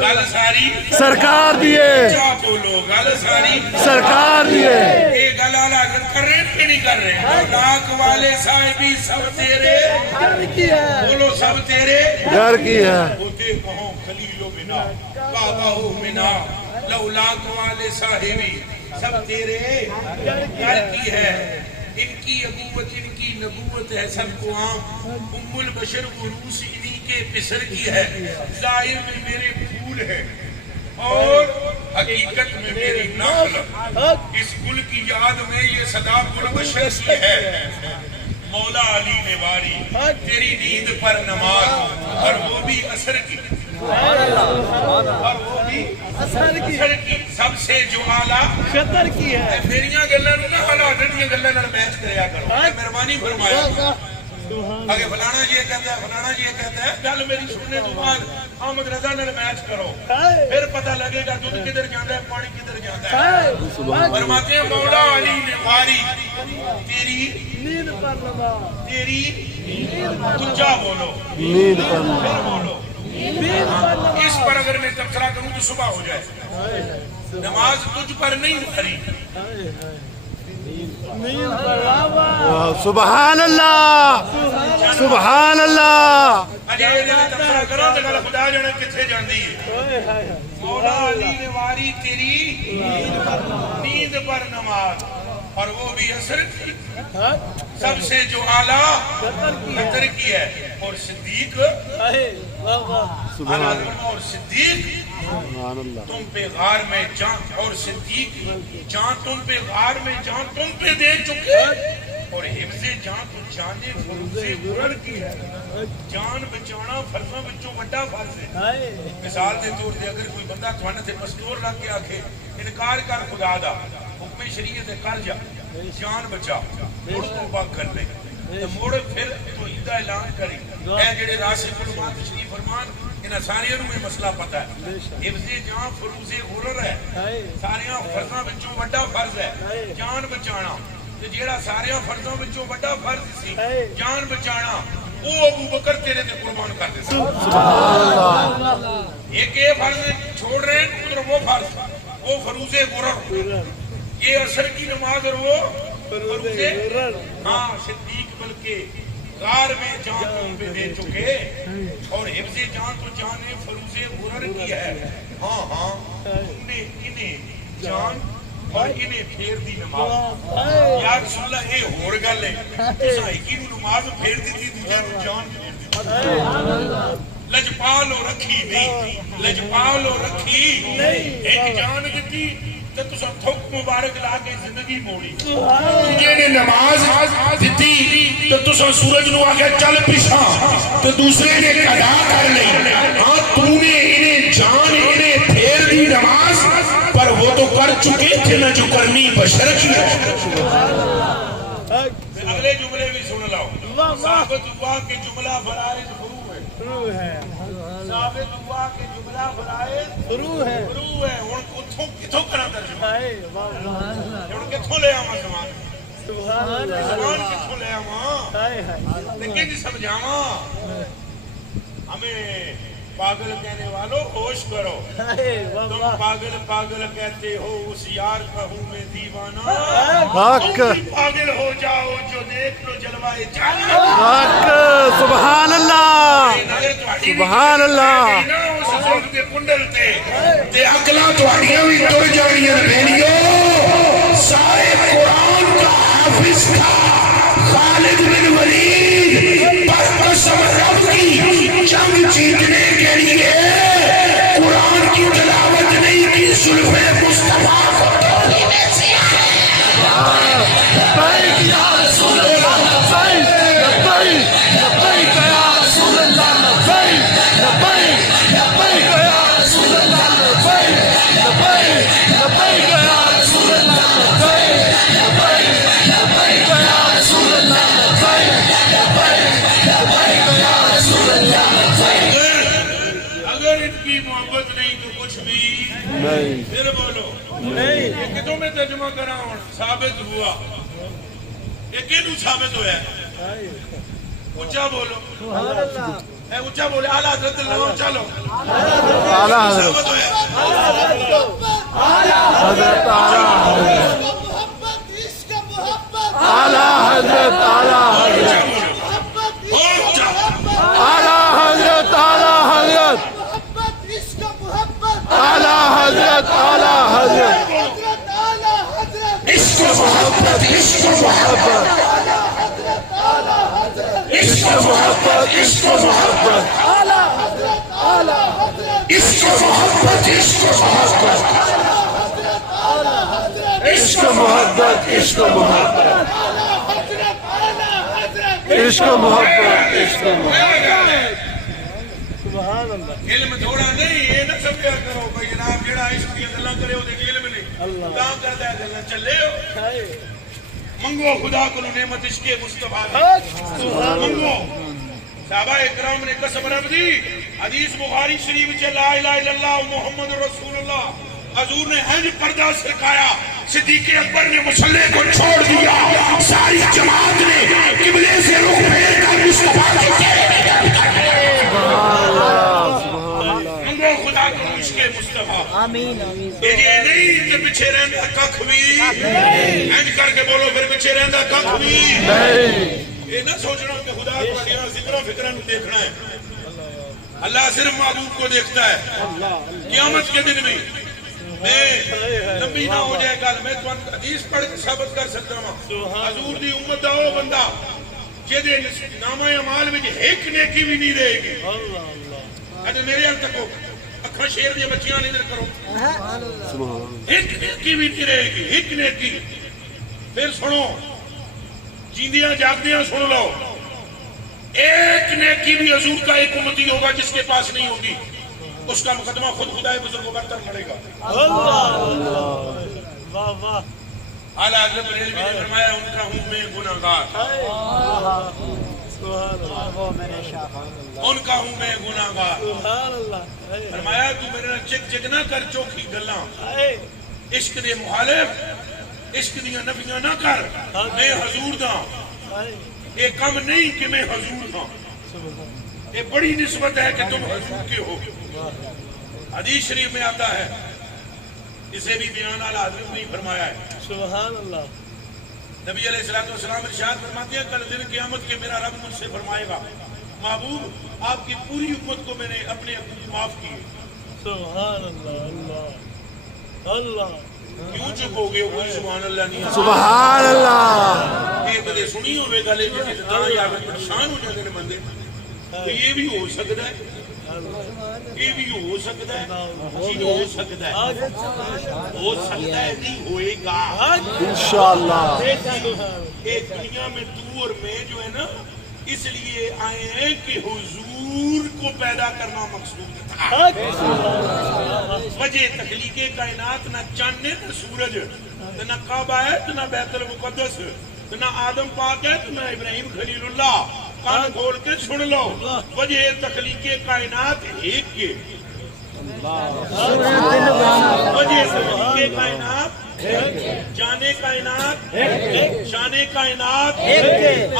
گل ساری سرکار دیے. کیا بولو گل ساری سرکار دیے. یہ گل اعلیٰ حضرت کر رہے ہیں کہ نہیں کر رہے؟ لولاک والے صاحبی سب تیرے گھر کی ہے. بولو سب تیرے گھر کی ہے. ہوتے کہوں خلیلو بنا کعبہ ہو منا لولاک والے صاحبی سب تیرے گھر کی ہے. ان کی ابوت ان کی نبوت ہے سب کو عام. ام البشر عروس انہی کے پسر کی ہے. ظاہر میں میرے پھول ہے اور حقیقت میں میری نخل. اس گل کی یاد میں یہ صدا گل بشر کی ہے. مولا علی نے واری تیری نیند پر نماز اور وہ بھی اثر کی. اور وہ بھی اثر کی سب سے جو اعلیٰ خطر کی ہے. میریاں گلاں نوں نہ حالات دیاں گلاں نال میچ کریا کرو. مہربانی فرمایا اگے فلانا یہ کہتا ہے فلانا یہ کہتا ہے. گل میری سننے تو بعد احمد رضا نال میچ کرو پھر پتہ لگے گا دودھ کدھر جاندا ہے پانی کدھر جاندا ہے. فرماتے ہیں مولا علی نے واری تیری نیند پر نماز. تیری اونچا بولو نیند پر نماز. پھر بولو. اس پر اگر میں تبصرہ کروں تو صبح ہو جائے. نماز تجھ پر نہیں اتری. سبحان اللہ. سبحان اللہ. اجے تبصرہ کرو تو گل خدا جانے کتنے جاندی ہے. مولا علی نے واری تیری نیند پر نماز اور وہ بھی اثر کی سب سے جو اعلیٰ قدر کی ہے. اور صدیق اور صدیق تم پہ غار میں جان اور صدیق جان تم پہ غار میں جان تم پہ دے چکے اور حفظ جان تو جانے فروز غرر کی ہے. جان بچانا فرضاں وچوں بڑا فرض ہے. مثال دے طور تے اگر کوئی بندہ تھانے تے مستور لگ کے آکھے انکار کر خدا دا حکم شریعت کر جا جان بچا مڑ توبہ کر لے تے مڑ پھر توحید دا اعلان کری. اے جڑے راسخ علماء تشریف فرمان انہاں سارے نوں یہ مسئلہ پتہ ہے. حفظ جان فروز غرر ہے. سارے فرضاں وچوں بڑا فرض ہے جان بچانا. تے جیڑا سارے فرضاں وچوں بڑا فرض سی جان بچانا وہ ابو بکر تیرے تے قربان کر دے. سبحان اللہ. ایک یہ فرض چھوڑ رہے ہیں ادھر وہ فرض وہ فروز غرر. یہ عصر کی نماز اور وہ فروز غرر. ہاں صدیق بلکہ غار میں جان پہ دے چکے اور حفظ جان تو جانے فروز غرر کی ہے. ہاں ہاں انہیں جان اور انہیں پھیر دی نماز. یا رسول اللہ اے ہور گل ہے تساں ایک نو نماز پھیر دیتی دوجے نو جان پھیر دیتی. لجپالو رکھی نہیں لجپالو رکھی ایک جان دیتی تے تساں تھوک مبارک لا کے زندگی موڑی. دوجے نے نماز دیتی تے تساں سورج نو آگے چل پیچھا تے دوسرے نے ادا کر لی. ہاں تو نے انہیں جان انہیں پھیر دی نماز پر وہ تو کر چکے تھے نہ جو کرنی بشر کی ہے. اگلے جملے بھی سن لاؤ. ثابت ہوا کہ جملہ فرائض فرو ہے. ثابت ہوا کہ جملہ فرائض فرو ہے. ہن کتھوں کراں ترجمہ ہن کتھوں لے آواں زبان زبان کتھوں لے آواں لیکن سمجھاواں. ہمیں پاگل کہنے والوں ہوش کرو. تم پاگل پاگل کہتے ہو اس یار کا ہوں میں دیوانہ. تم بھی پاگل ہو جاؤ جو دیکھ لو جلوائے جانا. سبحان اللہ سبحان اللہ. اس ظلم کے کنڈل تے عقلاں تہاڈیاں وی ٹر جانیاں بہنیو. سارے قرآن کا حافظ تھا خالد بن ولید پر قسم رب کی جنگ جیتنے کے لیے قرآن کی تلاوت نہیں کی زلفے مصطفیٰ کو توڑنے سے لبیک یا رسول اللہ لبیک لبیک لبیک یا رسول اللہ لبیک لبیک لبیک یا رسول اللہ لبیک لبیک لبیک یا رسول اللہ لبیک لبیک لبیک یا رسول اللہ لبیک لبیک لبیک یا رسول اللہ لبیک. اگر ان کی محبت نہیں تو کچھ بھی نہیں. پھر بولو نہیں. یہ کتوں میں ترجمہ کرا ہوں ثابت ہوا. یہ کینوں ثابت ہوا ہے؟ اونچا بولو اے اونچا بولے اعلیٰ حضرت اللہ چلو اعلیٰ حضرت ثابت ہوا حضرت اعلیٰ حضرت اعلیٰ حضرت اعلیٰ حضرت اعلیٰ حضرت اعلیٰ حضرت اعلیٰ حضرت عشق محبت عشق محبت عشق محبت عشق محبت عشق محبت عشق محبت عشق محبت عشق محبت عشق محبت عشق محبت. علم تھوڑا نہیں یہ نہ سمجھا کرو بھائی جناب جڑا عشق کی گلاں کرے او دے علم نہیں خدا کردا ہے گلاں چلے ہو. منگو خدا کو نعمت عشق مصطفیٰ دی منگو. صحابہ اکرام نے قسم رب دی. حدیث بخاری شریف وچ لا الہ الا اللہ محمد رسول اللہ. حضور نے ہنج پردہ سرکایا. صدیق اکبر نے مصلی کو چھوڑ دیا. ساری جماعت نے قبلے سے رخ پھیر کر مصطفیٰ کے چہرے میں جان کر منگو خدا کو عشق مصطفیٰ. آمین آمین. یہ نہیں کہ پیچھے رہندا ککھ بھی ہنج کر کے بولو پھر پیچھے رہندا ککھ بھی یہ نہ سوچنا کہ خدا تہاڈیاں ذکر فکراں نوں دیکھنا ہے. اللہ صرف محبوب کو دیکھتا ہے. قیامت کے دن میں میں لمبی نہ ہو جائے گا میں تو حدیث پڑھ کے ثابت کر سکتا ہوں. حضور دی امت دا او بندہ جدے نامہ اعمال وچ ایک نیکی بھی نہیں رہے گی. اج میرے ال تکو اکھاں شیر دی بچیاں نہیں کرو ایک نیکی بھی نہیں رہے گی. ایک نیکی. پھر سنو جیندیاں جاگدیاں سن لو، ایک نیکی بھی حضور کا ایک امتی ہوگا جس کے پاس نہیں ہوگی، اس کا مقدمہ خود خدائے بزرگ برتر لڑے گا۔ اعلیٰ حضرت بریلوی نے فرمایا ان کا ہوں میں گناہگار، ان کا ہوں میں گناہگار۔ فرمایا تو میرے چک چک نہ کر چوکھی گلاں، عشق دے مخالف عشق دیاں نفیاں نہ کر، میں حضور دا، یہ کم نہیں کہ میں حضور دا، یہ بڑی نسبت ہے کہ تم حضور کے ہو۔ حدیث شریف میں آتا ہے، اسے بھی بیان اعلیٰ حضرت نے فرمایا ہے، سبحان اللہ۔ نبی علیہ السلام ارشاد فرماتے ہیں کل دن قیامت کے میرا رب مجھ سے فرمائے گا محبوب آپ کی پوری امت کو میں نے اپنے حقوق معاف کیے، سبحان اللہ۔ اللہ اللہ کیوں چپ ہو گئے؟ کوئی سبحان اللہ نہیں ہے۔ سبحان اللہ۔ یہ کدے سنی ہوئے گا لیکن اتنا یا پریشان ہو جاتے ہیں بندے، تو یہ بھی ہو سکتا ہے، یہ بھی ہو سکتا ہے، جی ہو سکتا ہے، ہو سکتا ہے، نہیں ہوئے گا انشاءاللہ۔ ایک دنیا میں تو اور میں جو ہے نا اس لیے آئے ہیں کہ حضور کو پیدا کرنا مقصود تھا۔ وجہ تخلیق کائنات نہ چاند ہے نہ سورج، نہ کعبہ ہے نہ بیت المقدس، نہ آدم پاک ہے نہ ابراہیم خلیل اللہ۔ کان کھول کے سن لو، وجہ تخلیق کائنات ایک کے، وجہ تخلیق کائنات جانے کائنات شان کائنات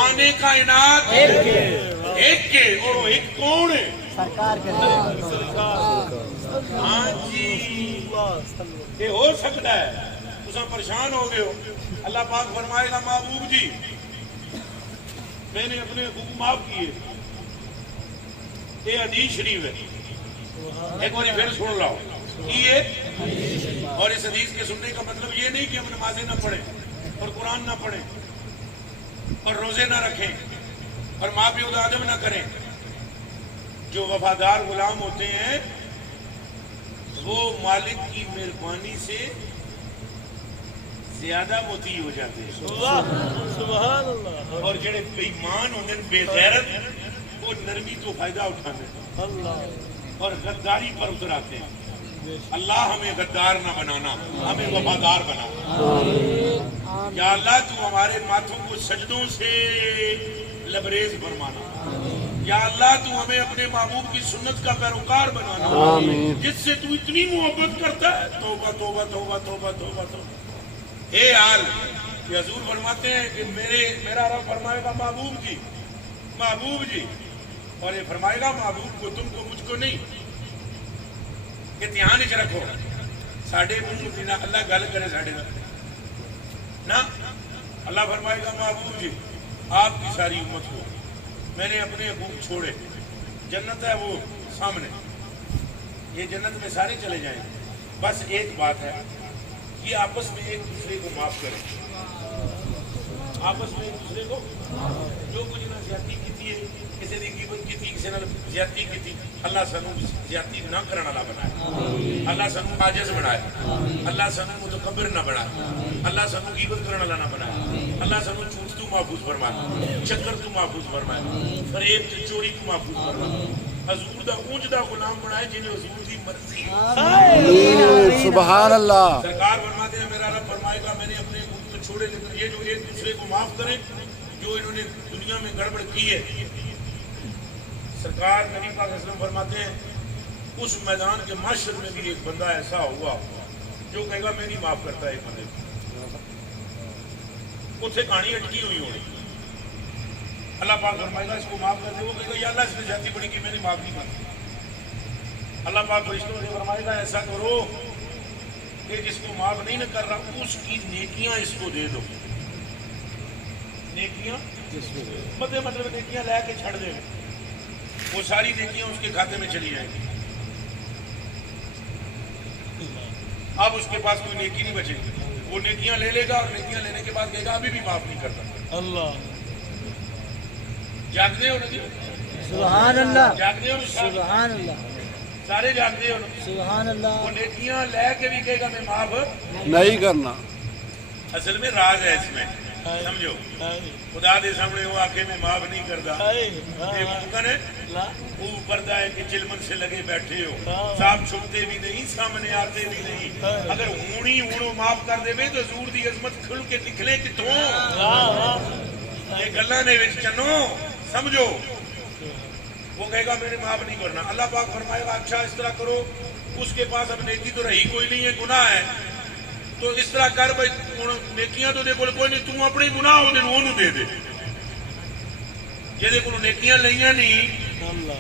آنے کائنات ایک کے، اور وہ ایک کون ہے؟ ہاں جی یہ ہو سکتا ہے۔ تساں پریشان ہو گئے ہو، اللہ پاک فرمائے گا محبوب جی میں نے اپنے حقوق معاف کیے، یہ حدیث شریف ہے، ایک بار پھر سن لو یہ۔ اور اس حدیث کے سننے کا مطلب یہ نہیں کہ ہم نمازیں نہ پڑھیں اور قرآن نہ پڑھیں اور روزے نہ رکھیں اور ماں پیو آدم نہ کریں۔ جو وفادار غلام ہوتے ہیں وہ مالک کی مہربانی سے زیادہ مطیع ہو جاتے ہیں، سبحان اللہ۔ اور جڑے بے ایمان ہوتے ہیں بے غیرت وہ نرمی تو فائدہ اٹھاتے ہیں اور غداری پر اتر آتے ہیں۔ اللہ ہمیں غدار نہ بنانا، ہمیں وفادار بنانا۔ یا اللہ تو ہمارے ماتھوں کو سجدوں سے لبریز فرمانا۔ یا اللہ تو ہمیں اپنے محبوب کی سنت کا پیروکار بنانا جس سے تو اتنی محبت کرتا ہے۔ توبہ توبہ توبہ توبہ توبہ توبہ۔ اے حال کہ حضور فرماتے ہیں کہ میرا رب فرمائے گا محبوب جی، اور یہ فرمائے گا محبوب کو تم کو مجھ کو نہیں، کہ دھیان وچ رکھو ساڈے منہ بنا اللہ گل کرے ساڈے نہ۔ اللہ فرمائے گا محبوب جی آپ کی ساری امت کو میں نے اپنے حقوق چھوڑے، جنت ہے وہ سامنے، یہ جنت میں سارے چلے جائیں، بس ایک بات ہے کہ آپس میں ایک دوسرے کو معاف کریں، آپس میں ایک دوسرے کو جو کچھ نہ زیادتی کی ہے، کسی نے غیبت کی تھی، کسی نے زیادتی کی تھی، اللہ سانو زیادتی نہ کرنے والا بنائے، اللہ سانو عاجز بنائے، اللہ سانو متکبر نہ بنائے، اللہ سانو غیبت کرنے والا نہ بنائے، اللہ سانو جھوٹ تو محفوظ فرمائے، چکر تو محفوظ فرمائے، فریب تو چوری تو محفوظ فرمائے، حضور دا اونج دا غلام بنائے جنہیں حضور دی مرضی ہے۔ سبحان اللہ۔ سرکار فرماتے ہیں میرا رب فرمائے گا میں نے اپنے حقوق تو چھوڑے، لیکن یہ جو ایک دوسرے کو معاف کریں جو انہوں نے دنیا میں گڑبڑ کی ہے۔ سرکار نبی پاک صلی اللہ علیہ وسلم فرماتے ہیں اس میدان کے معاشر میں بھی ایک بندہ ایسا ہوا جو کہے گا میں نہیں معاف کرتا ایک بندے کو، اتنے کہانی اٹکی ہوئی ہونی، اللہ پاک فرمائے گا اس کو معاف کر دے، وہ کہے گا یا اللہ اس نے زیادتی بڑی کی میں نے معاف نہیں کرتا۔ اللہ پاک فرشتوں سے فرمائے گا ایسا کرو کہ جس کو معاف نہیں نہ کر رہا اس کی نیکیاں اس کو دے دو، نیکیاں مطلب نیکیاں لے کے چھڑ دے، وہ ساری نیکیاں اس کے کھاتے میں چلی جائیں گی، اب اس کے پاس کوئی نیکی نہیں بچے گی، وہ نیکیاں لے لے گا اور نیکیاں لینے کے بعد کہے گا ابھی بھی معاف نہیں کرتا۔ اللہ جاگتے ہو نا جی، سبحان اللہ، جاگتے ہو سبحان اللہ، سارے جاگتے ہو نا، سبحان اللہ۔ وہ نیکیاں لے کے بھی کہے گا میں معاف نہیں کرنا۔ اصل میں راز ہے اس میں سمجھو خدا دے سامنے وہ آکے میں معاف نہیں کرتا یہ ممکن ہے وہ پردہ ہے کہ چلمن سے لگے بیٹھے ہو صاحب چھپتے بھی نہیں سامنے آتے بھی نہیں اگر ہونی ہونو معاف کر دے تو حضور دی عظمت کھل کے نکلے کتوں یہ گلاں نے وچ چنو سمجھو وہ کہے گا میں نے معاف نہیں کرنا اللہ پاک فرمائے گا اچھا اس طرح کرو اس کے پاس اب نیکی تو رہی کوئی نہیں ہے گناہ ہے تو اس طرح کر بھائی نیکیاں تو دے کول کوئی نہیں تو اپنے گناہ انہوں دے دے جہدے کول نیکیاں لئیاں نہیں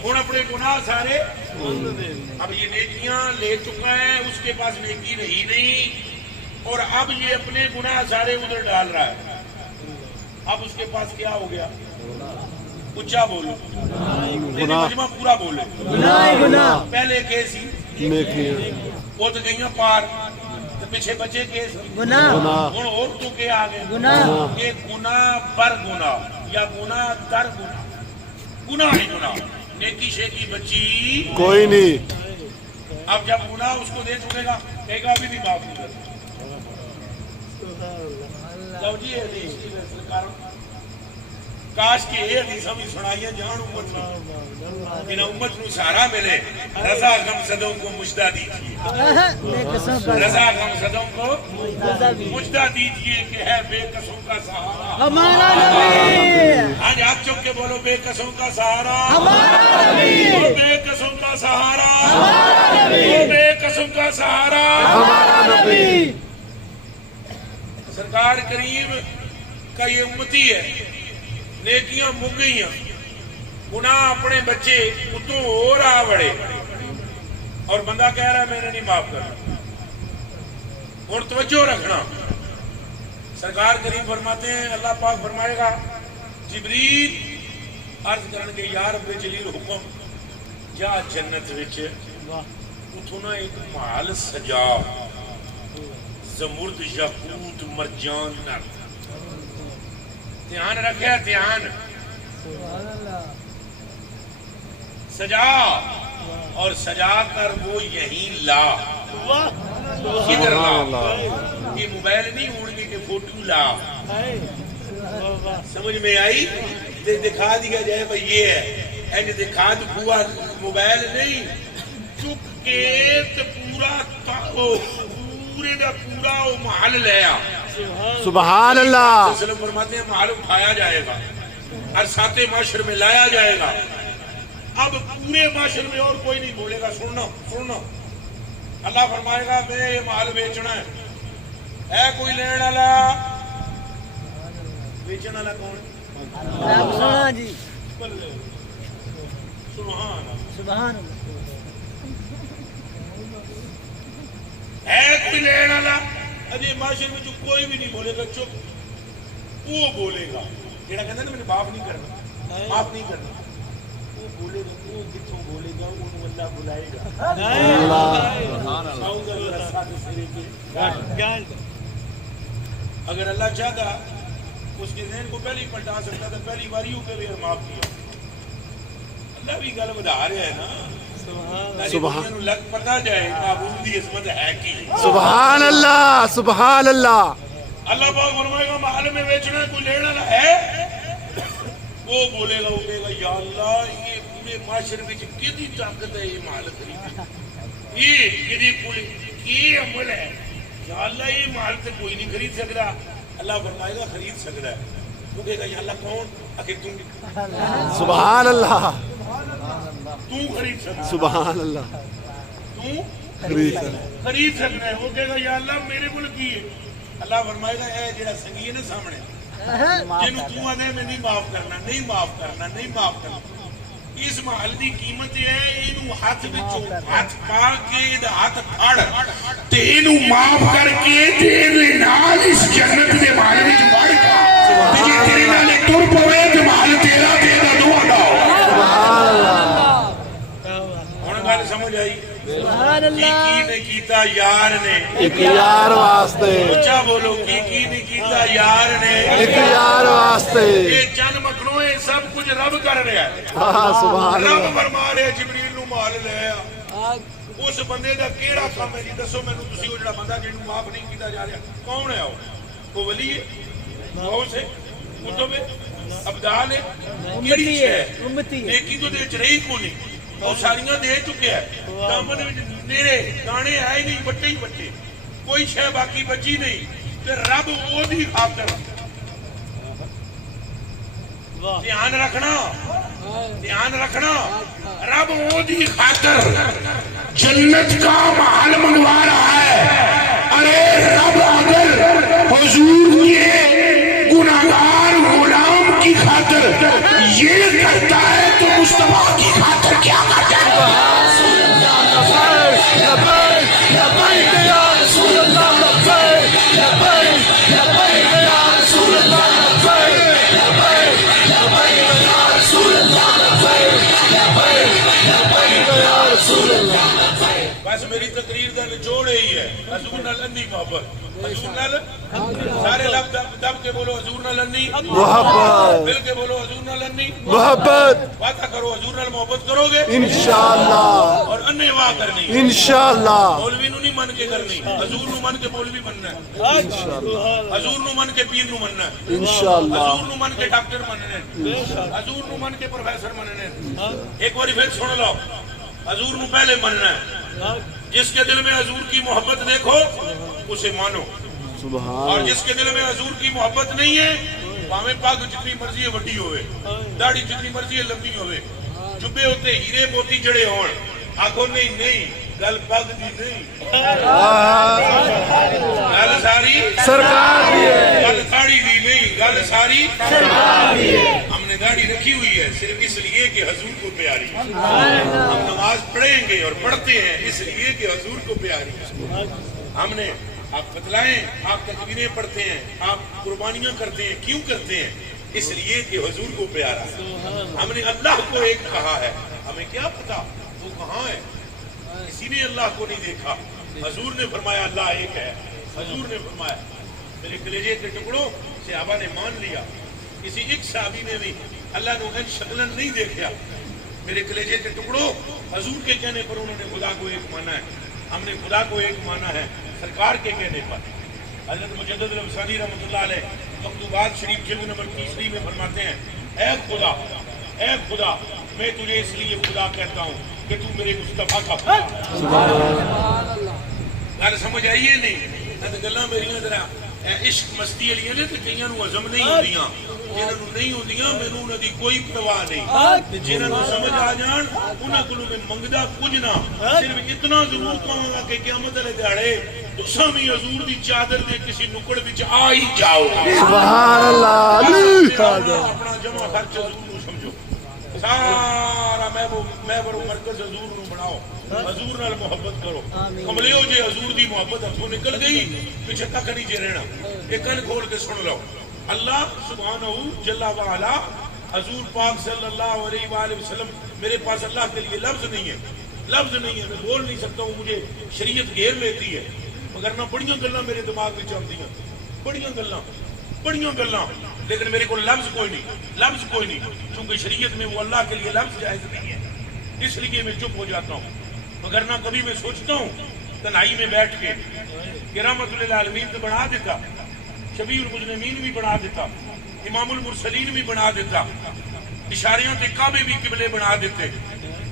ہوں اپنے گناہ سارے اب یہ نیکیاں لے چکا ہے اس کے پاس نیکی رہی نہیں اور اب یہ اپنے گناہ سارے ادھر ڈال رہا ہے اب اس کے پاس کیا ہو گیا اچھا بولو مجمع پورا بولے پہلے کیسی وہ تو گئیاں پار پیچھے بچے کیس ہوں عورتوں کے آگے یہ گناہ پر گناہ یا گناہ در گناہ گناہ ہی گناہ نیکی شیکی بچی کوئی نہیں اب جب گناہ اس کو دے چکے گا کہے گا ابھی بھی معاف نہیں کرتا کاش کے یہ حدیث ہمیں سنائیے جان امت نو ان امت نو سہارا ملے رضا غم زدوں کو مجدہ دیجئے رضا غم زدوں کو مجدہ دیجئے کہ ہے بے قصوں کا سہارا ہمارا نبی آج آپ چک کے بولو بے قصوں کا سہارا ہمارا نبی بے قصوں کا سہارا بے قصوں کا سہارا ہمارا نبی سرکار کریم کا یہ امتی ہے نیکیاں مک گئیاں گناہ اپنے بچے اتوں ہو رہا بڑے اور بندہ کہہ رہا ہے میں نے نہیں معاف کرنا اور توجہ رکھنا سرکار کریم فرماتے ہیں اللہ پاک فرمائے گا جبریل عرض کرن کے یا رب جلیل حکم جا جنت وچ اتوں نہ ایک محل سجا زمرد یاقوت مرجان نال دھیان رکھے دھیان سجا اور سجا کر وہ یہیں لا کدھر لا یہ موبائل نہیں اڑنے کے فوٹو لا سمجھ میں آئی دکھا دیا جائے بھائی یہ ہے ایسے دکھا دکھوا موبائل نہیں چپ کے پورا پورے دا پورا وہ محل لیا سبحان اللہ وسلم فرماتے ہیں محل اٹھایا جائے گا اور ساتھ معاشر میں لایا جائے گا اب پورے معاشر میں اور کوئی نہیں بولے گا سننا اللہ فرمائے گا میں یہ محل بیچنا ہے کوئی لین والا بیچنے والا کون جی سبحان ہے کوئی لین والا اجے معاشر میں جو کوئی بھی نہیں بولے گا چپ وہ بولے گا جڑا کہندا نا میں نے معاف نہیں کرنا وہ بولے گا وہ کتھوں بولے گا وہ اللہ بلائے گا اگر اللہ چاہتا اس کے ذہن کو پہلے ہی پلٹا سکتا تھا پہلی باری ہو کے بھی معاف کیا اللہ بھی گل بڑھا رہا ہے نا سبحان لگ پتا جائے معبود دی عظمت ہے کی سبحان اللہ سبحان اللہ اللہ پاک فرمائے گا محل میں بیچنا کوئی لینا نہ ہے وہ بولے گا یا اللہ یہ پورے معاشرے میں کتنی طاقت ہے یہ محل خریدنے یہ کتنی پوری یہ عمل ہے یا اللہ یہ محل سے کوئی نہیں خرید سکتا اللہ فرمائے گا خرید سکتا ہے وہ کہے گا یا اللہ کون آخر تم سبحان اللہ تو خرید سکتا سبحان اللہ تو خرید سکتا ہے وہ کہے گا یا اللہ میرے ملک کی ہے اللہ فرمائے گا اے جڑا سنگی ہے نا سامنے جنوں تو آدھے میں نہیں معاف کرنا اس محل دی قیمت ہے اینو ہاتھ وچوں ہاتھ پا کے ہاتھ پھڑ تے اینو معاف کر کے تے نال اس جنت دے محل وچ وڑ جا تے جے تیرے نال تر پوے تے محل تیرا دعا دا سبحان اللہ ہن گل سمجھ آئی سبحان اللہ کی نے کیتا یار نے ایک یار واسطے اچھا بولو کی نے کیتا یار نے ایک یار واسطے یہ چند مکھنوں یہ سب کچھ رب کر رہا ہے سبحان رب اللہ فرما رہا جبریل نو مال لے اس بندے دا کیڑا کام ہے جی دسو مینوں تسی او جڑا بندہ جنوں معاف نہیں کیتا جا رہا کون ہے وہ ولی ہے دعاؤں سے کتب ابدال ہے امتی ہے امتی ہے نیکی تو دے چ رہی کو نہیں وہ ساریاں دے چکے ہیں دامن نیرے دانے آئے نہیں بٹے ہی بٹے کوئی شے باقی بچی نہیں تے رب وہ دی خاطر دھیان رکھنا رب وہ دی خاطر جنت کا محل منوا رہا ہے. ارے رب اگر حضور کے گناہگار غلام کی خاطر یہ کرتا ہے تو مصطفیٰ کی خاطر کیا کرتا ہے؟ بس میری تقریر کا نچوڑ یہی ہے حضور نال انی محبت حضور نال سارے لب دب کے بولو حضور نال انی محبت مل کے بولو حضور نال انی محبت وعدہ کرو حضور نال محبت کرو گے انشاءاللہ اور انے واہ کرنی انشاءاللہ مولوی نو نہیں من کے کرنی حضور نو من کے مولوی بننا ہے حضور نو من کے پیر نو مننا ہے انشاءاللہ حضور نو من کے ڈاکٹر مننے حضور نو من کے پروفیسر مننے ایک بار پھر سن لو حضور نو پہلے مننا ہے جس کے دل میں حضور کی محبت دیکھو اسے مانو اور جس کے دل میں حضور کی محبت نہیں ہے پاویں پگ جتنی مرضی ہے وڈی ہوئے داڑھی جتنی مرضی ہے لمبی ہوئے جبے ہوتے ہیرے موتی جڑے ہون آنکھوں نہیں گل پگ دی نہیں گل ساری سرکار دی ہے گل داڑھی دی نہیں گل ساری سرکار دی ہے ہم نے داڑھی رکھی ہوئی ہے صرف اس لیے کہ حضور کو پیاری ہم نماز پڑھیں گے اور پڑھتے ہیں اس لیے کہ حضور کو پیاری ہم نے آپ بتلائیں آپ تکبیریں پڑھتے ہیں آپ قربانیاں کرتے ہیں کیوں کرتے ہیں اس لیے کہ حضور کو پیارا ہے ہم نے اللہ کو ایک کہا ہے ہمیں کیا پتا وہ کہاں ہے کسی نے اللہ کو نہیں دیکھا حضور نے فرمایا اللہ ایک ہے حضور نے فرمایا میرے کلیجے کے ٹکڑوں صحابہ نے مان لیا کسی ایک صحابی نے بھی اللہ نے شکلن نہیں دیکھا میرے کلیجے کے ٹکڑوں حضور کے کہنے پر انہوں نے خدا کو ایک مانا ہے ہم نے خدا کو ایک مانا ہے سرکار کے کہنے پر حضرت مجدد الفسانی رحمۃ اللہ علیہ مکتوبات شریف جلد نمبر 30 میں فرماتے ہیں اے خدا میں تجھے اس لیے خدا کہتا ہوں کہ تو میرے مصطفیٰ کا خدا گل سمجھ آئیے نہیں گلاں میریاں ذرا عشق مستی والیاں نے تے کئیاں نوں ہضم نہیں ہوندیاں جنہاں نوں نہیں ہوندیاں مینوں انہاں دی کوئی پرواہ نہیں جنہاں نوں سمجھ آ جان انہاں کولوں میں منگدا کچھ نہ صرف اتنا ضرور کہاں گا کہ قیامت والے دیہاڑے تساں بھی حضور دی چادر دے کسی نکڑ وچ آ ہی جاؤ سبحان اللہ اپنا جمع خرچ حضور نوں سمجھو سارا محور مرکز حضور نوں بناؤ حضور نال محبت کرو کملیو جے حضور دی محبت ہتھوں نکل گئی پیچھے تک نہیں جے رہنا ایک کن کھول کے سن لو اللہ سبحانہ جل وعلا حضور پاک صلی اللہ علیہ وآلہ وسلم میرے پاس اللہ کے لیے لفظ نہیں ہے میں بول نہیں سکتا ہوں مجھے شریعت گھیر لیتی ہے مگر نہ بڑیاں گلاں میرے دماغ میں آندیاں بڑیاں گلاں لیکن میرے کو لفظ کوئی نہیں کیونکہ شریعت میں وہ اللہ کے لیے لفظ جائز نہیں ہے اس لیے میں چپ ہو جاتا ہوں مگر نہ کبھی میں سوچتا ہوں تنہائی میں بیٹھ کے کہ رحمت للعالمین تو بنا دیتا شفیع المذنبین بھی بنا دیتا امام المرسلین بھی بنا دیتا اشاریاں تے کعبے بھی قبلے بنا دیتے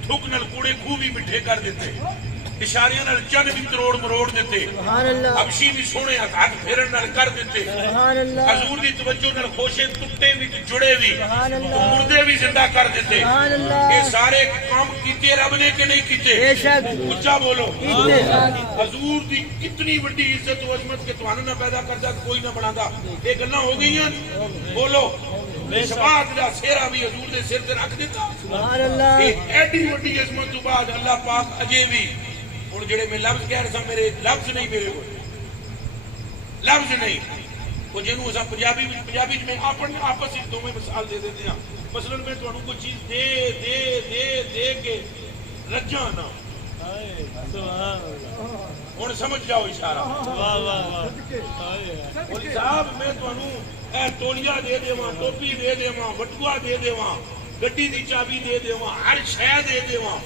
تھک نال کوڑے خوہ بھی مٹھے کر دیتے اشاریاں نال چن بھی تروڑ مروڑ دیتے حبشی بھی سونے ہاتھ پھیرن نال کر دیتے حضور دی توجہ نال خوشے ٹوٹے بھی جڑے بھی مردے بھی زندہ کر دیتے یہ سارے کام کیتے رب نے کہ نہیں کیتے اونچا بولو حضور دی کتنی بڑی عزت و عظمت کہ تانوں نہ پیدا کردا کوئی نہ بنادا یہ گلاں ہو گئیاں بولو شفاعت دا سہرا بھی حضور دے سر تے رکھ دیتا سبحان اللہ ایڈی بڑی عظمت تو بعد اللہ پاک اجے بھی ہن جڑے میں لفظ کہہ رہا میرے لفظ نہیں میرے کو لفظ نہیں وہ جنوں اساں پنجابی میں آپس وچ دوویں مثال دے دیندے ہاں مثلا میں تانوں کوئی چیز دے کے رجاں نہ ہن سمجھ جاؤ اشارہ واہ واہ واہ صاحب میں تانوں اے تولیہ دے دیواں ٹوپی دے دیواں بٹوا دے دیواں گڈی دی چابی دے دیواں ہر شے دے دیواں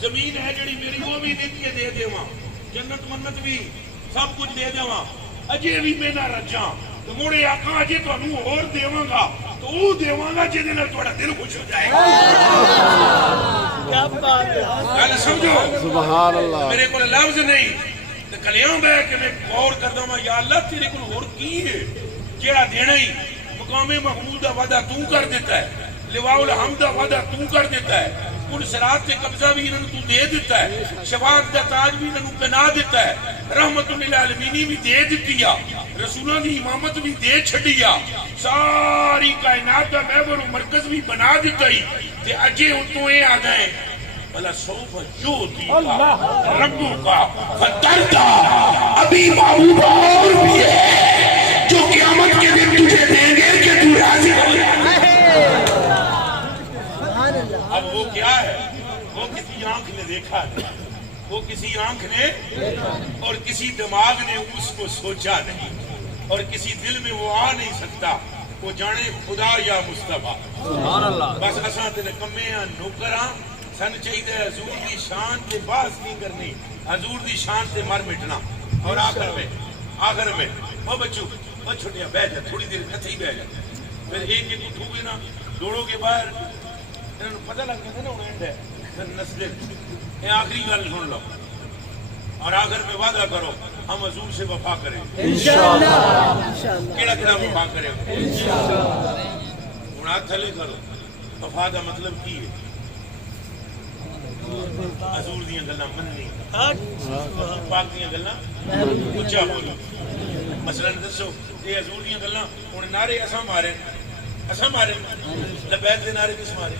زمین ہے جڑی میری وہ بھی دے دیواں جنت منت بھی سب کچھ دے دیواں اجے بھی میں نہ رجاں تو موڑے آقا جی تانوں اور دیواں گا تو وہ دیواں گا جے نال تہاڈا دل خوش ہو جائے گا. گل سمجھو سبحان اللہ. میرے کو لفظ نہیں تے کلیاں بہ کے میں غور کردا ہاں یا اللہ تیرے کول ہور کی ہے جیڑا دینا ہی. مقام محمود دا وعدہ تو کر دیتا ہے, لواء الحمد دا وعدہ تو کر دیتا ہے, ان صراط تے قبضہ بھی انہوں تو دے دیتا ہے, شفاعت دا تاج بھی انہوں پہنا دیتا ہے, رحمت للعالمینی بھی دے دیتیا, رسولوں دی امامت بھی دے چھڑیا, ساری کائنات دا محور و مرکز بھی بنا دیتا ہی. تے اجے اتوں اے آ گئے بلا سوف یوتی کا ربو کا فترتا, ابھی محبوب اور بھی ہے جو قیامت کے دن تجھے دیں گے کہ تو راضی ہو جائے. اب وہ کیا ہے, وہ کسی آنکھ نے دیکھا نہیں, وہ کسی آنکھ نے اور کسی دماغ نے اس کو سوچا نہیں, اور کسی دل میں وہ آ نہیں سکتا, وہ جانے خدا یا مصطفیٰ. بس اساں تے کمے ہاں نوکراں, سن چاہیے حضور دی شان تے باس نہیں کرنی, حضور دی شان تے مر مٹنا. اور آخر میں وہ بچوں وہ چھوٹیاں بہ جا, تھوڑی دیر کتھے ہی بہ جا, پھر ایک ایک اٹھو گے نا دوڑو گے باہر, انہوں پتہ لگ جاتا نا انہیں ہے پھر نسلیں. یہ آخری گل سن لو اور آخر میں وعدہ کرو ہم حضور سے وفا کریں انشاءاللہ. کیڑا کیڑا وفا کریں انشاءاللہ. ہن ہاتھ تھلے کرو, وفا دا مطلب کی ہے؟ حضور دیاں گلاں مننی, پاک دیاں گلاں اچھا بولو. مثلا دسو یہ حضور دیاں گلاں ہن نعرے اساں مارے لبیک دے نعرے کس مارے؟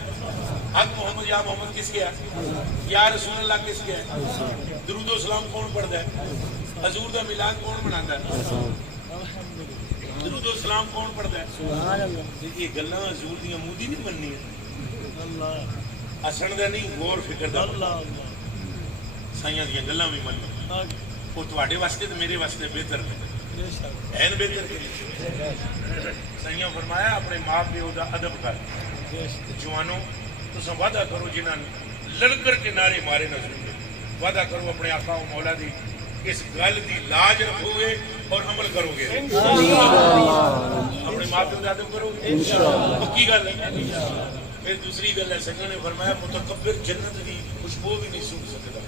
حق محمد یا محمد کس کیا, یا رسول اللہ کس کیا, درود و سلام کون پڑھتا ہے, حضور دا میلاد کون مناتا ہے, درود و سلام کون پڑھتا ہے. یہ گلاں حضور دیاں منہ دی نہیں مننی ہے, اسن دا نہیں غور فکر دا, سائیاں دیاں گلاں بھی منو. وہ تواڈے واسطے تے میرے واسطے بہتر ہے بہتر کے. سائیاں فرمایا اپنے ماں پیو دا ادب کر. جوانوں تساں وعدہ کرو جنہاں لڑکر کے نعرے مارے نہ سنو, وعدہ کرو اپنے آقا و مولا دی اس گل دی لاج رکھو گے اور عمل کرو گے, اپنے ماں پیو دا ادب کرو گے, پکی گل ہے. پھر دوسری گل ہے, سنگاں نے فرمایا متکبر جنت دی خوشبو بھی نہیں سونگ سکتا.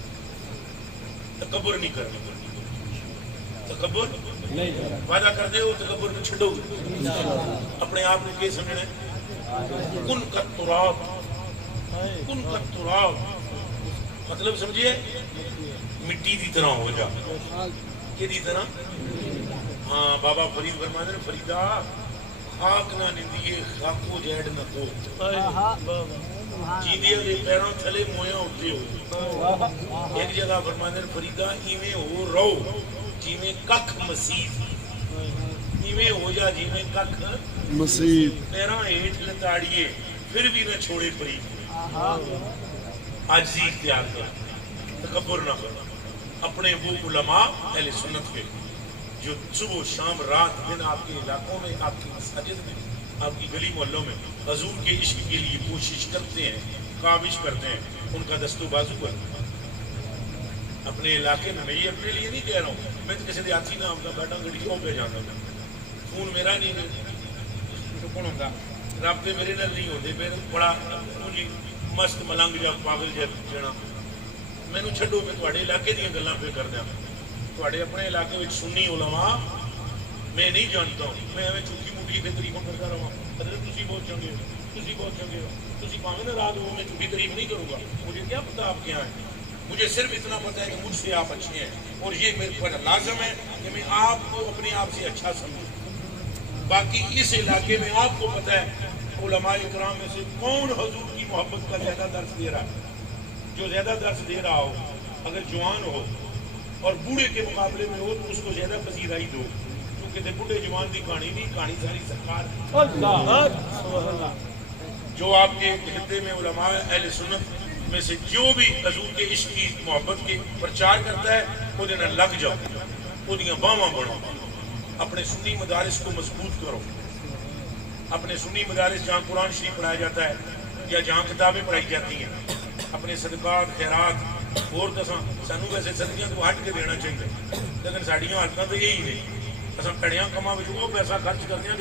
تکبر نہیں کرنا, تکبر وعدہ کر دے ہو تکبر نہیں چھڑو گے. اپنے آپ نے کیا سمجھنا ہے, کن کا تراب, کن کا تراب مطلب سمجھئے مٹی دی طرح ہو جا. کہ دی طرح؟ ہاں بابا فرید فرماتے ہیں فریدہ خاک نہ نندیے خاکو جیڑ نہ کو, جیدیاں دے پیروں تھلے مویاں اٹھے ہو. ایک جگہ فرماتے ہیں فریدہ ایویں ہو رہو جیویں ککھ مسیح, ایویں ہو جا جیویں ککھ مسیح, پیروں ہیٹھ لتاڑیے پھر بھی نہ چھوڑے پئی, عاجزی اختیار کر, تکبر نہ کر. اپنے وہ علماء اہل سنت کے جو صبح شام رات دن آپ کے علاقوں میں, آپ کی مساجد میں, آپ کی گلی محلوں میں حضور کے عشق کے لیے کوشش کرتے ہیں, کاوش کرتے ہیں, ان کا دست و بازو پر اپنے علاقے میں. میں یہ اپنے لیے نہیں کہہ رہا ہوں, میں تو کسی دیہاتی نہ آپ کا بیٹھا گڑیوں پہ جانا ہوں, فون میرا نہیں کون ہوتا, رابطے میرے نال نہیں ہوتے, میرے بڑا مست ملنگ جا پاگل جنا مینوں چھڈو. میں تواڈے علاقے دیاں گلاں پہ کر دیا. تواڈے اپنے علاقے وچ سنی علماء میں نہیں جانتا ہوں, میں ایویں جھوٹی موٹی کے طریقوں کرتا رہا. حضرت تسی بہت چنگے ہو, تسی بہت چنگے ہو, تسی پاویں ناراض ہو, میں جھوٹی تعریف نہیں کروں گا. مجھے کیا پتہ آپ کیا ہیں, مجھے صرف اتنا پتہ ہے کہ مجھ سے آپ اچھے ہیں, اور یہ میرے پر لازم ہے کہ میں آپ کو اپنے آپ سے اچھا سمجھوں. باقی اس علاقے میں آپ کو پتہ ہے علماء اکرام میں سے کون حضور کی محبت کا زیادہ درس دے رہا ہے. جو زیادہ درس دے رہا ہو اگر جوان ہو اور بوڑھے کے مقابلے میں ہو تو اس کو زیادہ پذیرائی دو, کیونکہ بوڑھے جوان کی کہانی نہیں, کہانی ساری سرکار. جو آپ کے خطے میں علماء اہل سنت میں سے جو بھی حضور کے عشق کی محبت کے پرچار کرتا ہے وہ دن لگ جاؤ, وہ دیاں باواں بڑھو. اپنے سنی مدارس کو مضبوط کرو. اپنے سنی مدارس جہاں قرآن شریف پڑھایا جاتا ہے یا جہاں کتابیں پڑھائی جاتی ہیں, اپنے صدقات خیرات اور سانو ویسے صدقیاں کو ہٹ کے دینا چاہیے, لیکن ساڑیاں حالتاں تو یہی نہیں. اصل پیڑیاں کما وہ پیسہ خرچ کرتے ہیں